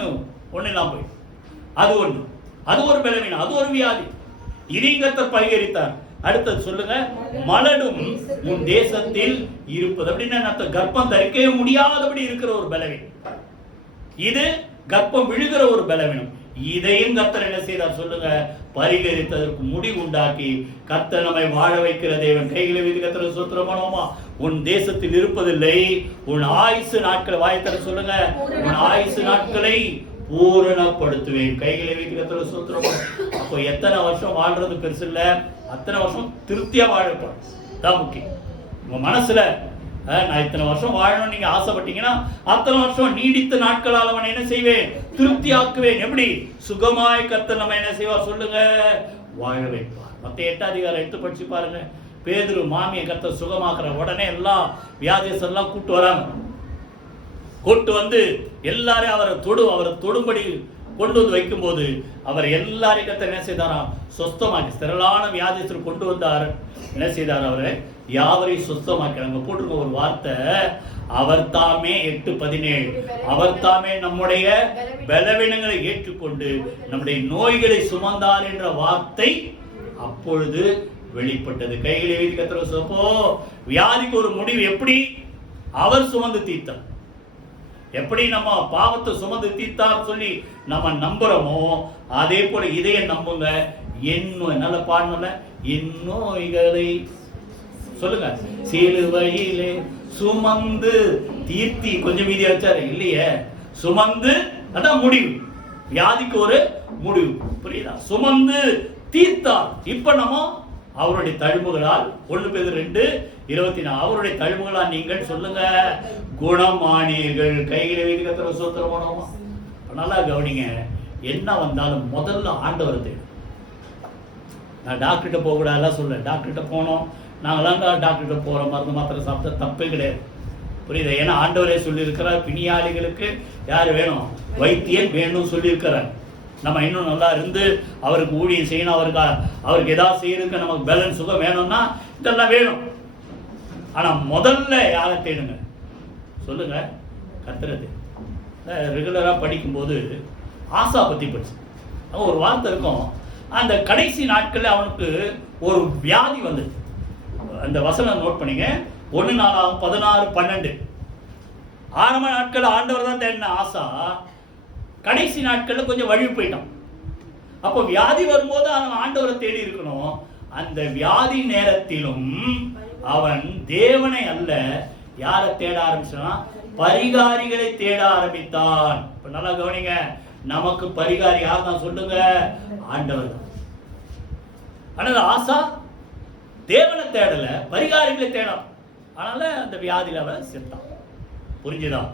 ஒண்ணு இல்லாம போய், அது ஒண்ணு. அது ஒரு பலவீனம், அது ஒரு வியாதி. இதையும் கர்த்தர் பரிகரித்தார். அடுத்தது சொல்லுங்க, மலடும் உன் தேசத்தில் இருப்பது அப்படின்னு அர்த்தம்? கர்ப்பம் தரிக்கவே முடியாதபடி இருக்கிற ஒரு பலவீனம். இது கர்ப்பம் விழுகிற ஒரு பலவீனம். இதையும் கர்த்தர் என்ன செய்தார் சொல்லுங்க? பரிகரித்ததற்கு முடிவு உண்டாக்கி கர்த்தர் நம்மை வாழ வைக்கிற தேவன். கைகளை வைத்து கர்த்தரை ஸ்தோத்திரம் பண்ணுவோமா? உன் தேசத்தில் இருப்பதில்லை, உன் ஆயுசு நாட்களை, வாயத்தர சொல்லுங்க, உன் ஆயுசு நாட்களை பூரணப்படுத்துவேன். கைகளை வைத்து கர்த்தரை ஸ்தோத்திரம். அப்போ எத்தனை வருஷம் வாழ்றது பெருசு இல்ல, அத்தனை வருஷம் திருப்தியா வாழப்படும் தான் முக்கியம். உங்க மனசுல நான் இத்தனை வருஷம் வாழணும் நீங்க ஆசைப்பட்டீங்கன்னா அத்தனை வருஷம் நீடித்த நாட்களால் அவனை என்ன செய்வேன்? திருப்தி ஆக்குவேன். எப்படி? சுகமாய் கர்த்தர் நம்ம என்ன செய்வார் சொல்லுங்க? வாழ வைப்பார். மத்த 8ஆம் அதிகாரம் எடுத்து படிச்சு பாருங்க. பேதுரு மாமியை கர்த்தர் சுகமாக்குற உடனே எல்லாம் வியாதியெல்லாம் கூட்டு வராங்க. கூட்டு வந்து எல்லாரையும் அவரை தொடும்படி கொண்டு வந்து வைக்கும் போது அவர் எல்லாரையும் கர்த்தர் என்ன செய்தாராம்? சொஸ்தமாக்கி, திரளான வியாதியஸ்தர் கொண்டு வந்தார். என்ன செய்தார்? அவரை யாவரையும் சொஸ்தமாக்கிறாங்க. போட்டிருக்க ஒரு வார்த்தை, அவர் தாமே 8:17, அவர் தாமே நம்முடைய பலவீனங்களை ஏற்றுக்கொண்டு நம்முடைய நோய்களை சுமந்தார் என்ற வார்த்தை அப்பொழுது வெளிப்பட்டது. கைகளை வைத்து கர்த்தர் சொப்போ வியாதிக்கு ஒரு முடிவு எப்படி? அவர் சுமந்து தீர்த்தார். எப்படி நம்ம பாவத்தை சுமந்து தீர்த்தார் சொல்லி நம்ம நம்புறோமோ அதே போல இதைய நம்புங்க. நல்ல பாடணும்ல, என் நோய்களை சொல்லுங்க சிலுவையிலே சுமந்து தீர்த்தி, கொஞ்சம் மீதி வச்சாரு இல்லையே, சுமந்து, அதான் முடிவு. வியாதிக்கு ஒரு முடிவு, புரியுதா? சுமந்து தீர்த்தார். இப்ப நம்ம அவருடைய தழும்புகளால், 1 பேதுரு 2:24, அவருடைய தழும்புகளால் நீங்கள் சொல்லுங்க குணமானீர்கள். கைகளை வைத்து கர்த்தரை ஸ்தோத்திரம் பண்ணுவோமா? நல்லா கவனிங்க, என்ன வந்தாலும் முதல்ல ஆண்டவரை தேடும். நான் டாக்டர்கிட்ட போகக்கூடாதுலாம் சொல்ல, டாக்டர்கிட்ட போனோம், நாங்களாம் டாக்டர்கிட்ட போகிறோம், மருந்து மாத்திரை சாப்பிட்டா தப்பே கிடையாது. புரியுது? ஏன்னா ஆண்டவரே சொல்லியிருக்கிறார், பிணியாளிகளுக்கு யார் வேணும்? வைத்தியன் வேணும்னு சொல்லியிருக்கிறார். நம்ம இன்னும் நல்லா இருந்து அவருக்கு ஊழியம் செய்யணும், அவருக்கு ஏதாவது செய்யறதுக்கு நமக்கு பேலன்ஸ் சுகம் வேணும்னா இதெல்லாம் வேணும். ஆனால் முதல்ல யாரை தேடுங்க சொல்லுங்க? கர்த்தரை. ரெகுலராக படிக்கும்போது ஆசா பற்றி படிச்சு அவன் ஒரு வார்த்தை இருக்கும். அந்த கடைசி நாட்களில் அவனுக்கு ஒரு வியாதி வந்தது. அந்த வசனம் நோட் பண்ணிங்க. 1:16-12. ஆரம்ப நாட்கள் ஆண்டவர் தான் தேடின ஆசா, கடைசி நாட்களில் கொஞ்சம் வழி போயிட்டான். அப்போ வியாதி வரும்போது அவன் ஆண்டவரை தேடி இருக்கணும். அந்த வியாதி நேரத்திலும் அவன் தேவனை அல்ல, யாரை தேட ஆரம்பிச்சான்? பரிகாரிகளை தேட ஆரம்பித்தான். இப்ப நல்லா கவனிங்க, நமக்கு பரிகாரி யார் தான் சொல்லுங்க? ஆண்டவர் தான். ஆனால் ஆசா தேவனை தேடல, பரிகாரிகளை தேடான். அதனால அந்த வியாதியில அவன் செத்தான். புரிஞ்சுதா?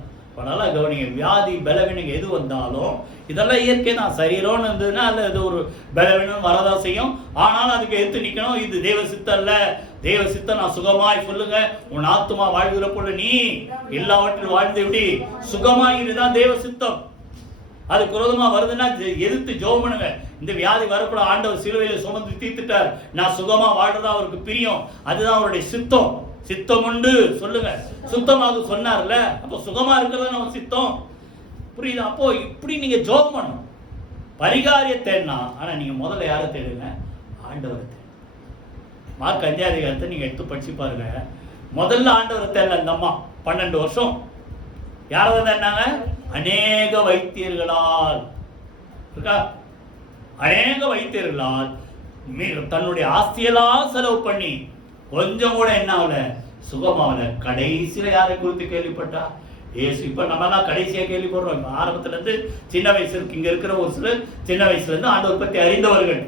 நல்லா கவனிங்க, வியாதி பலவீனம் எது வந்தாலும் இதெல்லாம் இயற்கை தான். சரீரம்னு இருந்ததுன்னா அல்ல, இது ஒரு பலவீனம் வரதான் செய்யும். ஆனாலும் அதுக்கு எடுத்து நிற்கணும். இது தேவ சித்தம் அல்ல, தேவ சித்தம் நான் சுகமாய் சொல்லுங்க. உன் ஆத்துமா வாழ்கிற போல நீ எல்லாவற்றிலும் வாழ்ந்து எப்படி சுகமாய் இதுதான் தேவ சித்தம். அது குரோதமா வருதுன்னா எதிர்த்து ஜெபம் பண்ணுங்க. இந்த வியாதி வரக்கூட ஆண்டவர் சிலுவையில சுமந்து தீர்த்துட்டார், நான் சுகமா வாழ்றதா அவருக்கு பிரியம், அதுதான் அவருடைய சித்தம். சித்தம் உண்டு சொல்லுங்க. சுத்தமாக சொன்னார்ல, அப்போ சுகமா இருக்கிறதா நம்ம சித்தம். புரியுதா? அப்போ இப்படி நீங்க ஜெபம் பண்ணணும். பரிகாரிய தேடினா, ஆனா நீங்க முதல்ல யாரை தேடுங்க? ஆண்டவரை தேடு. மார்க் 5:5 நீங்க எடுத்து படிச்சு பாருங்க. முதல்ல ஆண்டவரை தேடல அந்த அம்மா 12 வருஷம். யாராவது தேடினாங்க? அநேக வைத்தியர்களால் இருக்கா, அநேக வைத்தியர்களால் தன்னுடைய ஆஸ்தியெல்லாம் செலவு பண்ணி கொஞ்சம் கூட என்ன ஆகல, சுகமாகல. கடைசியில யாரை குறித்து கேள்விப்பட்டா? ஏசு. இப்ப நம்ம எல்லாம் கடைசியா கேள்விப்படுறோம். ஆரம்பத்துல இருந்து சின்ன வயசுல இங்க இருக்கிற ஒரு சிலர் சின்ன வயசுல இருந்து ஆண்டவர் பத்தி அறிந்தவர்கள்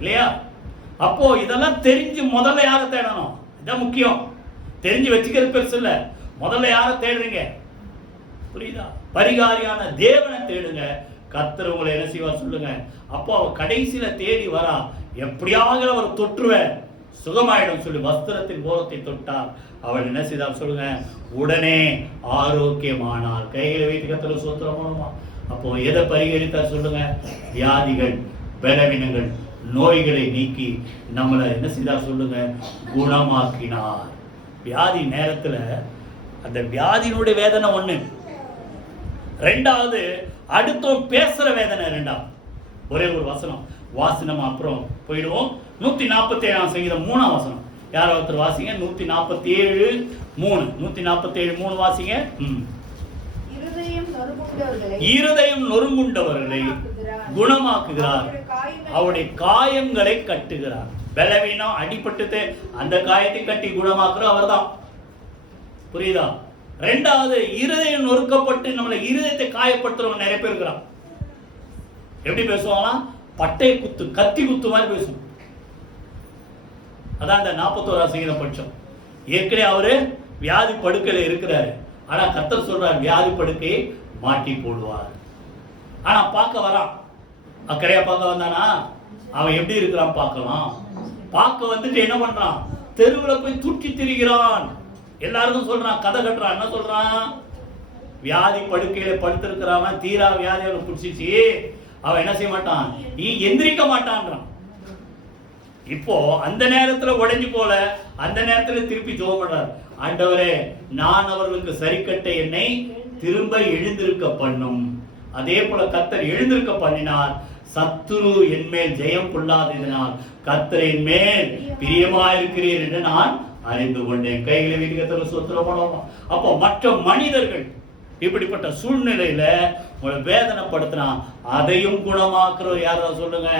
இல்லையா? அப்போ இதெல்லாம் தெரிஞ்சு முதல்ல யாரை தேடணும்? இதான் முக்கியம். தெரிஞ்சு வச்சுக்கிறது பெருசு இல்ல, முதல்ல யாரை தேடுறீங்க? புரியுதா? பரிகாரியான தேவனை தேடுங்க. கர்த்தர் உங்களை என்ன செய்வார் சொல்லுங்க. அப்போ அவ கடைசியில தேடி வரா, எப்படியாவது அவர் தொற்றுவேன், சுகமாயிடும் சொல்லி வஸ்திரத்தின் ஓரத்தை தொட்டார். அவள் என்ன செய்தால் சொல்லுங்க? உடனே ஆரோக்கியமானாள். கைகளை வைத்து கர்த்தர் ஸ்தோத்திரம் பண்ணுமா? அப்போ எதை பரிகரித்தார் சொல்லுங்க? வியாதிகள், பலவீனங்கள், நோய்களை நீக்கி நம்மளை என்ன செய்தார் சொல்லுங்க? குணமாக்கினார். வியாதி நேரத்துல அந்த வியாதியினுடைய வேதனை ஒண்ணு, ரெண்டாவது அடுத்தோம் பேசுற வேதனை ரெண்டாவது. ஒரே ஒரு வசனம் வாசனம் அப்புறம் போயிடுவோம். 147 சங்கீதம் 3 வசனம். யாராவது ஒருத்தர் வாசிங்க. 147:3. 147:3 வாசிங்க. இருதயம் நொறுங்குண்டவர்களை குணமாக்குகிறார், அவருடைய காயங்களை கட்டுகிறார். பலவீனம் அடிபட்டு அந்த காயத்தை கட்டி குணமாக்குற அவர் தான். புரியுதா? ரெண்டாவது இருதயம் நொறுக்கப்பட்டு நம்மளை இருதயத்தை காயப்படுத்துறவங்க நிறைய பேர் இருக்கிறான். எப்படி பேசுவாங்களாம்? பட்டை குத்து, கத்தி குத்து மாதிரி பேசும். அதான் இந்த 41 சங்கீதம் பட்சம். ஏற்கனவே அவரு வியாதி படுக்கையில இருக்கிறாரு, ஆனா கர்த்தர் சொல்றார் வியாதி படுக்கையை மாட்டி போடுவார். ஆனா பார்க்க வரான், அக்கறையா பார்க்க வந்தானா? அவன் எப்படி இருக்கிறான் பார்க்கலாம். பார்க்க வந்துட்டு என்ன பண்றான்? தெருவில் போய் தூக்கி திரிகிறான். எல்லாருக்கும் சொல்றான், கதை கட்டுறான். என்ன சொல்றான்? வியாதி படுக்கையில படுத்திருக்கிறான், தீரா வியாதி அவனை பிடிச்சிச்சு, அவன் என்ன செய்ய மாட்டான்? எந்திரிக்க மாட்டான்றான். இப்போ அந்த நேரத்துல உடைஞ்சு போல, அந்த நேரத்துல திருப்பி ஜெபம் பண்றார். ஆண்டவரே, நான் அவர்களுக்கு சரிக்கட்ட என்னை திரும்ப எழுந்திருக்க பண்ணும். அதே போல கர்த்தர் எழுந்திருக்க பண்ணினார். சத்துரு என் மேல் ஜெயம் கொள்ளாததினால் கர்த்தரின் மேல் பிரியமாயிருக்கிறீர் என்று நான் அறிந்து கொண்டேன். கைகளை வீட்டுக்கு சோத்திரம் பண்ணுவோம். அப்போ மற்ற மனிதர்கள் இப்படிப்பட்ட சூழ்நிலையில உங்களை வேதனைப்படுத்தினா அதையும் குணமாக்குறவர் யாராவது சொல்லுங்க?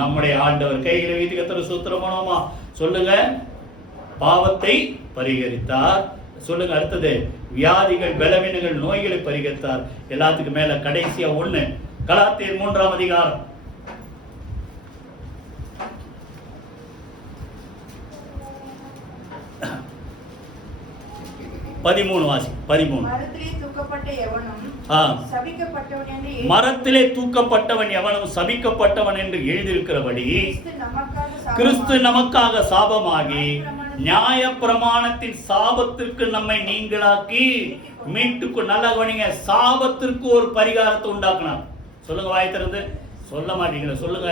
நம்முடைய ஆண்டவர். கைகளை வீட்டுக்கு சோத்திரம் பண்ணுவோமா? சொல்லுங்க. பாவத்தை பரிகரித்தார். சொல்லுங்க. அடுத்தது வியாதிகள், பலவீனங்கள், நோய்களை பரிகரித்தார். எல்லாத்துக்கும் மேல கடைசியா 1 கலாத்தியர் 3 அதிகாரம் 13 வாசி. 13. தூக்கப்பட்ட எவனும் சபிக்கப்பட்டவன் என்று மரத்திலே தூக்கப்பட்டவன் எவனும் சபிக்கப்பட்டவன் என்று எழுதியிருக்கிறபடி கிறிஸ்து நமக்காக சாபமாகி நியாய பிரமாணத்தின் சாபத்திற்கு நம்மை நீங்களாக்கி மீட்டுக்கு நல்ல கவனிங்க. சாபத்திற்கு ஒரு பரிகாரத்தை உண்டாக்குனார். சொல்லுங்க, வாய் திறந்து சொல்ல மாட்டீங்களா? சொல்லுங்க.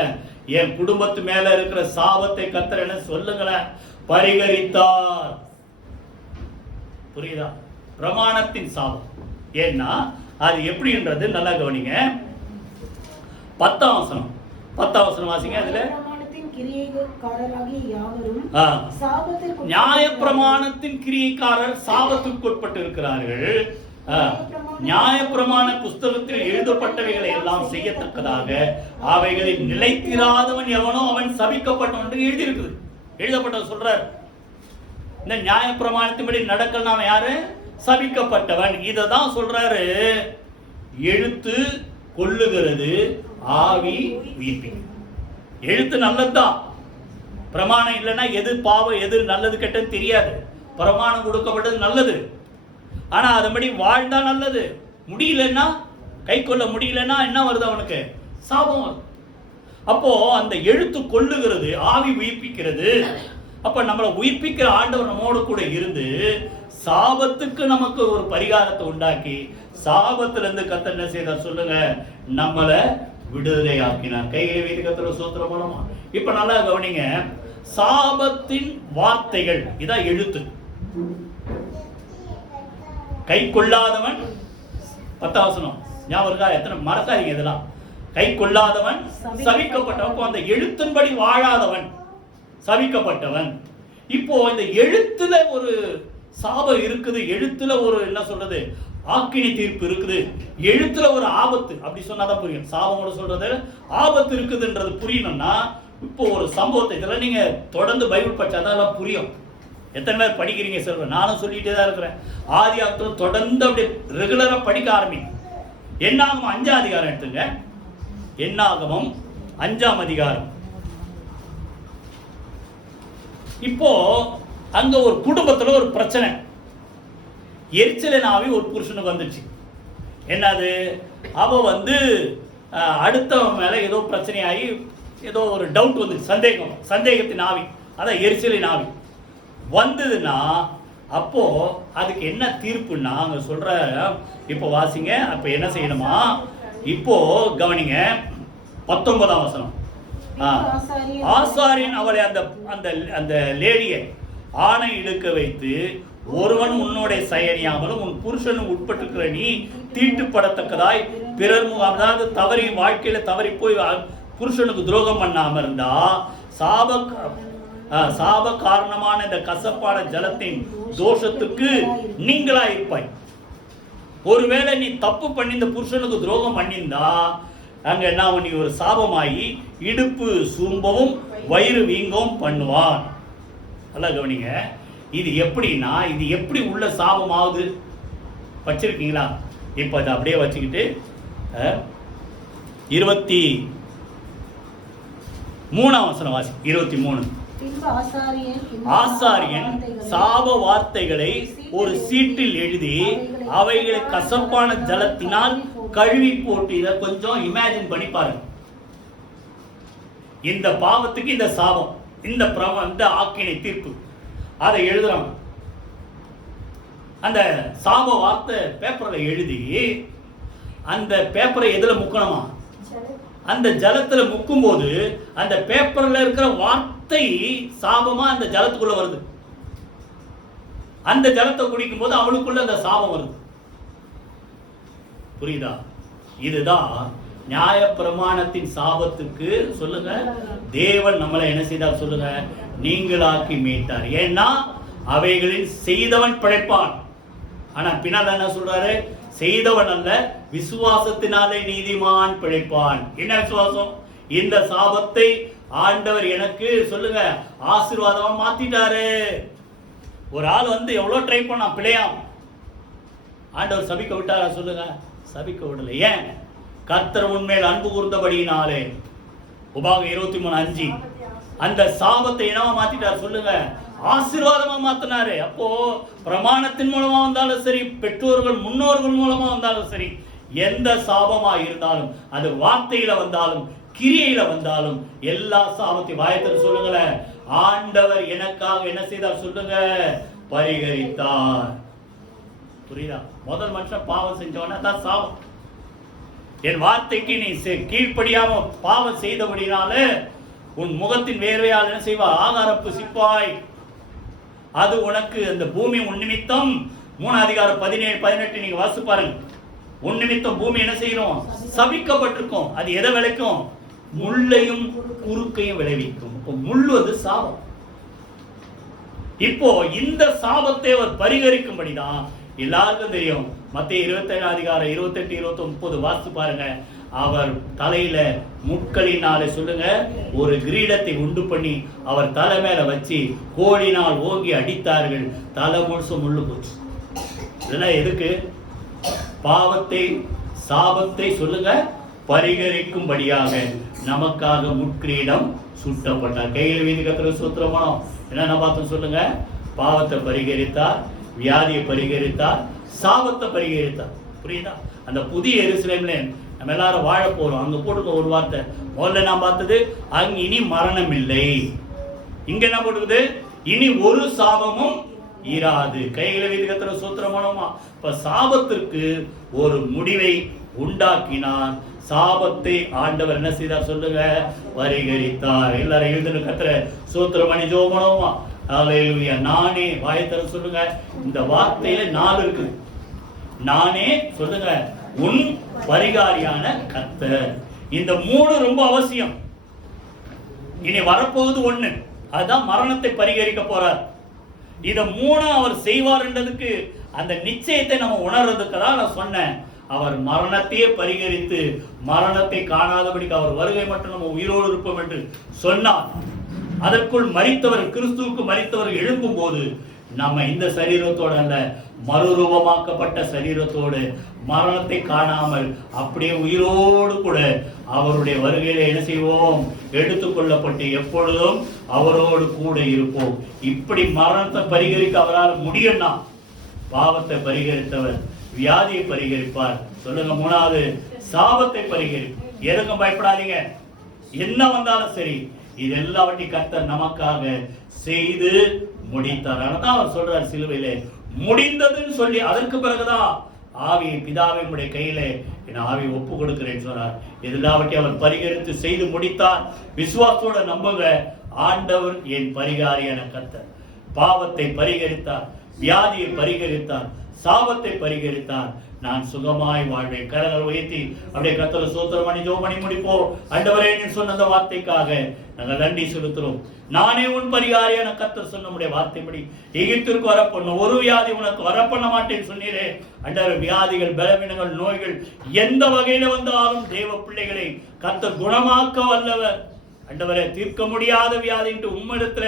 என் குடும்பத்து மேல இருக்கிற சாபத்தை கர்த்தர் என்ன சொல்லுங்களேன், பரிகரித்தார். புரியுதா? பிரமாணத்தின் சாபம். ஏன்னா அது எப்படின்றது நல்லா கவனிங்க. 10ஆம் வசனம் வாசிங்க. அதுல நியாய பிரமாணத்தின் கிரியைக்காரர் சாபத்துக்கு உட்பட்டு இருக்கிறார்கள். நியாய பிரமாண புஸ்தகத்தில் எழுதப்பட்டவைகளை எல்லாம் செய்யத்தக்கதாக அவைகளில் நிலைத்திராதவன் எவனோ அவன் சபிக்கப்பட்டவன் என்று எழுதியிருக்குது. எழுதப்பட்டவர் சொல்றார், இந்த நியாய பிரமாணத்தின்படி நடக்கல் நாம யாரு? சபிக்கப்பட்டவன். இததான் சொல்றாரு. எழுத்து கொல்லுகிறது, ஆவி உயிர்ப்பிக்கும். எழுத்து நல்லதுதான். பிரமாணம் இல்லைன்னா எது பாவம் எது நல்லது கெட்டது தெரியாது. பிரமாணம் கொடுக்கப்பட்டது நல்லது. ஆனா அதன்படி வாழ்ந்தா நல்லது. முடியலன்னா, கை கொள்ள முடியலன்னா என்ன வருது? அவனுக்கு சாபம் வருது. அப்போ அந்த எழுத்து கொல்லுகிறது, ஆவி உயிர்ப்பிக்கிறது. அப்ப நம்மளை உயிர்ப்பிக்கிற ஆண்டவர் நம்மோடு கூட இருந்து சாபத்துக்கு நமக்கு ஒரு பரிகாரத்தை உண்டாக்கி சாபத்திலிருந்து கர்த்தர் என்ன செய்தார் சொல்லுங்க? நம்மளை விடுதலை ஆக்கினார். கைகளை வைத்து கர்த்தர் ஸ்தோத்திரம் மூலமா. இப்ப நல்லா கவனிங்க. சாபத்தின் வார்த்தைகள் இதான் எழுத்து. கை கொள்ளாதவன் 10ஆம் வசனம் ஞாபகம் இருக்கா? எத்தனை மறக்காதீங்க இதெல்லாம். கை கொள்ளாதவன் சபிக்கப்பட்டவன். அந்த எழுத்தின்படி வாழாதவன் சபிக்கப்பட்டவன். இப்போ இந்த எழுத்துல ஒரு சாபம் இருக்குது, எழுத்துல ஒரு என்ன சொல்றது ஆக்கினி தீர்ப்பு இருக்குது, எழுத்துல ஒரு ஆபத்து. அப்படி சொன்னாதான் புரியும். சாபம் சொல்றது ஆபத்து இருக்குதுன்றது புரியணும்னா இப்போ ஒரு சம்பவத்தை இதெல்லாம் நீங்க தொடர்ந்து பைபிள் படிச்சாதான் புரியும். எத்தனை பேர் படிக்கிறீங்க சொல்றேன், நானும் சொல்லிட்டே தான் இருக்கிறேன். ஆதியாகமம் தொடர்ந்து அப்படியே ரெகுலரா படிக்க ஆரம்பிங்க. என்னாகமம் 5ஆம் அதிகாரம் எடுத்துங்க. என்னாகமம் 5ஆம் அதிகாரம். இப்போ அங்க ஒரு குடும்பத்துல ஒரு பிரச்சனை. எரிச்சலின் ஆவி ஒரு புருஷனுக்கு வந்துச்சு. என்னது? அவ அடுத்தவன் மேல ஏதோ பிரச்சனையாகி ஏதோ ஒரு டவுட் வந்துச்சு, சந்தேகத்தின் ஆவி. அதான் எரிச்சலின் ஆவி வந்ததுன்னா அப்போ அதுக்கு என்ன தீர்ப்புன்னா அங்க சொல்ற. இப்போ வாசிங்க. அப்ப என்ன செய்யணுமா? இப்போ கவனிங்க. 19ஆம் வசனம். ஆசாரியன் அவளை அந்த அந்த லேடியை ஆணை இழுக்க வைத்து, ஒருவன் உன்னோட செயனியாமலும் உன் புருஷனும் உட்பட்டிருக்கிற நீ தீட்டுப்படத்தக்கதாய் பிறர் அதாவது தவறி வாழ்க்கையில தவறி போய் புருஷனுக்கு துரோகம் பண்ணாம இருந்தா சாப காரணமான இந்த கசப்பான ஜலத்தின் தோஷத்துக்கு நீங்களா இருப்பாய். ஒருவேளை நீ தப்பு பண்ணி இந்த புருஷனுக்கு துரோகம் பண்ணியிருந்தா அங்க என்ன பண்ணி ஒரு சாபமாகி இடுப்பு சூம்பவும் வயிறு வீங்கவும் பண்ணுவான். நல்லா கவனிங்க. இது எப்படின்னா, இது எப்படி உள்ள சாபம் ஆகுது வச்சிருக்கீங்களா? இப்ப அதை அப்படியே வச்சுக்கிட்டு 23ஆம் வசனம் வாசி. 23. ஆசாரியன் சாப வார்த்தைகளை ஒரு சீட்டில் எழுதி அவைகளை கசப்பான ஜலத்தினால் கழுவி போட்டு. இதை கொஞ்சம் இமேஜின் பண்ணி பாருங்க. இந்த பாவத்துக்கு இந்த சாபம், இந்த ஆக்கினை தீர்ப்பு, அதை எழுதுறாங்க. அந்த சாப வார்த்தை பேப்பர்ல எழுதி அந்த பேப்பரை எதுல முக்கணுமா? அந்த ஜலத்துல முக்கும் போது அந்த பேப்பர்ல இருக்கிற வார்த்தை சாபமா அந்த ஜலத்துக்குள்ள வருது. அந்த ஜலத்தை குடிக்கும் போது அவளுக்குள்ள அந்த சாபம் வருது. புரியுதா? இதுதான் நியாய பிரமாணத்தின் சாபத்துக்கு சொல்லுங்க தேவன் நம்மளை என்ன செய்தார் சொல்லுங்க? நீங்களாக்கி மீட்டார். ஏன்னா அவைகளில் செய்தவன் பிழைப்பான். ஆனா பின்னால் என்ன சொல்றாரு? செய்தவன் அல்ல, விசுவாசத்தினாலே நீதிமான் பிழைப்பான். என்ன விசுவாசம்? இந்த சாபத்தை ஆண்டவர் எனக்கு சொல்லுங்க ஆசீர்வாதமா மாத்திட்டாரு. ஒரு ஆள் எவ்வளவு ட்ரை பண்ணா பிழையாம், ஆண்டவர் சபிக்க விட்டாரா சொல்லுங்க? சபிக்க விடல. ஏன்? கர்த்தர் உன்மேல் அன்பு கூர்ந்தபடியினாலே. உபாகம் 23:5. அந்த சாபத்தை என்னவா மாத்திட்டார் சொல்லுங்க? ஆசீர்வாதமா மாத்தினாரு. அப்போ பிரமாணத்தின் மூலமா வந்தாலும் சரி, பெற்றோர்கள் முன்னோர்கள் மூலமா வந்தாலும் சரி, எந்த சாபமா இருந்தாலும், அது வார்த்தையில வந்தாலும் கிரியையில வந்தாலும், எல்லா சாபத்தையும் வாயத்தில் சொல்லுங்களேன், ஆண்டவர் எனக்காக என்ன செய்தார் சொல்லுங்க, பரிகரித்தார். புரியுதா? முதல் மனுஷன் பாவம் செஞ்சவன தான் சாபம். என் வார்த்தைக்கு நீ கீழ்ப்படியாம பாவம் செய்தபடினால உன் முகத்தின் வேர்வையால் என்ன செய்வா, ஆகாரம் புசிப்பாய். அது உனக்கு அந்த பூமி உன் நிமித்தம் 3:17-18 நீங்க வாசிச்சு பாருங்க. உன் நிமித்தம் பூமி என்ன செய்யணும், சபிக்கப்பட்டிருக்கும். அது எதை விளைக்கும், முள்ளையும் குறுக்கையும் விளைவிக்கும். இப்போ முள்ளுவது சாபம். இப்போ இந்த சாபத்தை அவர் பரிகரிக்கும்படிதான் எல்லாருக்கும் தெரியும். மத்தேயு 27:28-29 வாசித்து பாருங்க. அவர் தலையில முட்களினாலே சொல்லுங்க ஒரு கிரீடத்தை உண்டு பண்ணி அவர் தலை மேல வச்சு கோலினால் ஓங்கி அடித்தார்கள். தலை முழுசும் முள்ளு போச்சு. இதெல்லாம் எதுக்கு? பாவத்தை சாபத்தை சொல்லுங்க பரிகரிக்கும்படியாக நமக்காக முட்கிரீடம் சுட்டப்பட்டார். கையில் வீதி கத்திர சூத்திரமானோம் என்ன பார்த்தோம் சொல்லுங்க. பாவத்தை பரிகரித்தார், வியாதியை பரிகரித்தார், சாபத்தை பரிகரித்தார். புரியுதா? அந்த புதிய எருசலேம்ல நம்ம எல்லாரும் வாழ போறோம். அங்க போட்டுக்க ஒரு வார்த்தை. முதல்ல நான் பார்த்தது அங்க இனி மரணம் இல்லை. இங்க என்ன போட்டுக்குது, இனி ஒரு சாபமும் இராது. கைகளை வீதி கத்திர சூத்திரமானோமா. இப்ப சாபத்திற்கு ஒரு முடிவை உண்டாக்கினார். சாபத்தை ஆண்டவர் என்ன செய்தார் சொல்லுங்க, பரிகரித்தார். எல்லாரும் எழுதுன்னு கத்திர சூத்திரமணி ஜோமனோமா. ஹல்லேலூயா. நானே வாயத்தர சொல்லுங்க. இந்த வார்த்தையில 4 இருக்கு. நானே சொல்லுங்க உன் பரிகாரியான கர்த்தர். இந்த 3 ரொம்ப அவசியம். இனி வரப்போகுது 1, அதுதான் மரணத்தை பரிகரிக்க போறார். இத 3 அவர் செய்வார் என்றதுக்கு அந்த நிச்சயத்தை நம்ம உணர்றதுக்கு தான் நான் சொன்னேன். அவர் மரணத்தையே பரிகரித்து மரணத்தை காணாதபடிக்கு அவர் வருகை மட்டும் நம்ம உயிரோடு இருப்போம் என்று சொன்னார். அதற்குள் மரித்தவர், கிறிஸ்துவுக்கு மரித்தவர் எழும்பும் போது நம்ம இந்த சரீரத்தோடு அல்ல, மறுரூபமாக்கப்பட்ட சரீரத்தோடு மரணத்தை காணாமல் அப்படியே உயிரோடு கூட அவருடைய வருகையில என்ன செய்வோம், எடுத்துக்கொள்ளப்பட்டு எப்பொழுதும் அவரோடு கூட இருப்போம். இப்படி மரணத்தை பரிகரிக்க அவரால் முடியும்னா பாவத்தை பரிகரித்தவர் வியாதியை பரிகரிப்பார். சொல்லுங்க. 3வது சாபத்தை பரிகரிப்பார். எதுக்கும் பயப்படாதீங்க, என்ன வந்தாலும் சரி, இது எல்லாவற்றையும் கர்த்தர் நமக்காக செய்து முடித்தார். அதான் அவர் சொல்றார் சிலுவையிலே முடிந்ததுன்னு சொல்லி அதற்கு பிறகுதான் ஆவியை பிதாவை உடைய கையில என் ஆவியை ஒப்பு கொடுக்கிறேன்னு சொன்னார். எல்லாவற்றையும் அவர் பரிகரித்து செய்து முடித்தார். விசுவாசத்தோட நம்புங்க, ஆண்டவர் என் பரிகாரியான கர்த்தர். பாவத்தை பரிகரித்தார், வியாதியை பரிகரித்தார், சாபத்தை பரிகரித்தார். நான் சுகமாய் வாழ்வேன். கரங்கள் உயர்த்தி அப்படியே கர்த்தரை ஸ்தோத்திரம் பண்ணி ஜெபம் பண்ணி முடிப்போம். ஆண்டவரே நீ சொன்ன அந்த வார்த்தைக்காக நாங்கள் நன்றி செலுத்துறோம். நானே உன் பரிகாரியான கர்த்தர் சொன்ன உடைய வார்த்தைப்படி எகிப்திற்கு வரப்பண்ண ஒரு வியாதி உனக்கு வரப்பண்ண மாட்டேன்னு சொன்னீரே. ஆண்டவர், வியாதிகள், பலவீனங்கள், நோய்கள் எந்த வகையில வந்தாலும் தேவ பிள்ளைகளை கர்த்தர் குணமாக்க வல்லவர். ஆண்டவரே, தீர்க்க முடியாத வியாதின்ட்டு உம்மிடத்துல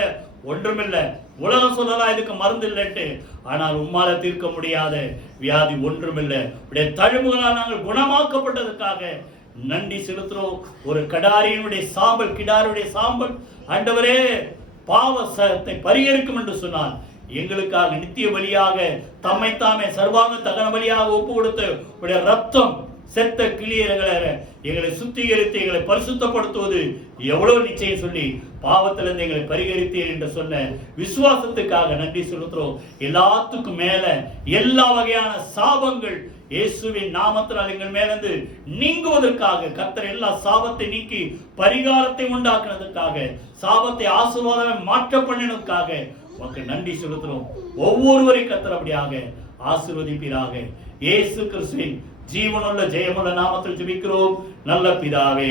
ஒன்றுமில்லை. உலகம் சொல்லலாம் இதுக்கு மருந்து இல்லைன்ட்டு, ஆனால் உம்மால தீர்க்க முடியாத வியாதி ஒன்றுமில்லை. உடைய தழும்புகளால் நாங்கள் குணமாக்கப்பட்டதுக்காக நன்றி செலுத்துறோம். ஒரு கடாரியினுடைய சாம்பல், கிடாருடைய சாம்பல் ஆண்டவரே பாவத்தை பரிகரிக்கும் என்று சொன்னார். எங்களுக்காக நித்திய பலியாக தம்மைத்தாமே சர்வாங்க தகன பலியாக ஒப்பு கொடுத்த உடைய ரத்தம் செத்த கிளியர்களை எங்களை சுத்திகரித்து எங்களை பரிசுத்தப்படுத்துவது எவ்வளவு நிச்சயம் சொல்லி பாவத்திலிருந்து எங்களை பரிகரித்தீர் என்று சொன்ன விசுவாசத்துக்காக நன்றி செலுத்துறோம். எல்லாத்துக்கும் மேல எல்லா வகையான சாபங்கள் இயேசுவின் நாமத்தினால் எங்கள் மேலிருந்து நீங்குவதற்காக கர்த்தர் எல்லா சாபத்தை நீக்கி பரிகாரத்தை உண்டாக்குனதுக்காக, சாபத்தை ஆசீர்வாதமே மாற்ற பண்ணினதுக்காக உனக்கு நன்றி செலுத்துறோம். ஒவ்வொருவரையும் கர்த்தர் அப்படியாக ஆசீர்வதிப்பீராக. இயேசு கிறிஸ்துவின் ஜீவனுள்ள ஜெயமுள்ள நாமத்தில் ஜெபிக்கிறோம் நல்ல பிதாவே.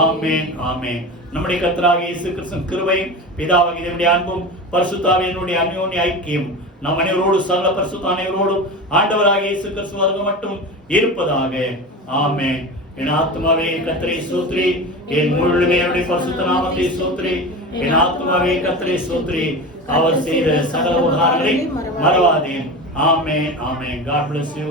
ஆமென், ஆமென். நம்முடைய கர்த்தராகிய இயேசு கிறிஸ்துவின் கிருபையும் பிதாவாகிய தேவனுடைய அன்பும் பரிசுத்த ஆவியினுடைய அந்யோன்ய ஐக்கியம் நம் அனைவரோடு சகல பரிசுத்த அனைவரோடும் ஆண்டவராகிய இயேசு கிறிஸ்து வருகை மட்டும் இருப்பதாக. ஆமென். என் ஆத்மாவே கர்த்தரை ஸ்தோத்திரி, என் முழுமே அவருடைய பரிசுத்த நாமத்தை ஸ்தோத்திரி. என் ஆத்மாவே கர்த்தரை ஸ்தோத்திரி, அவர் செய்த சகல உபகாரங்களை மறவாதே. ஆமென், ஆமென். God bless you.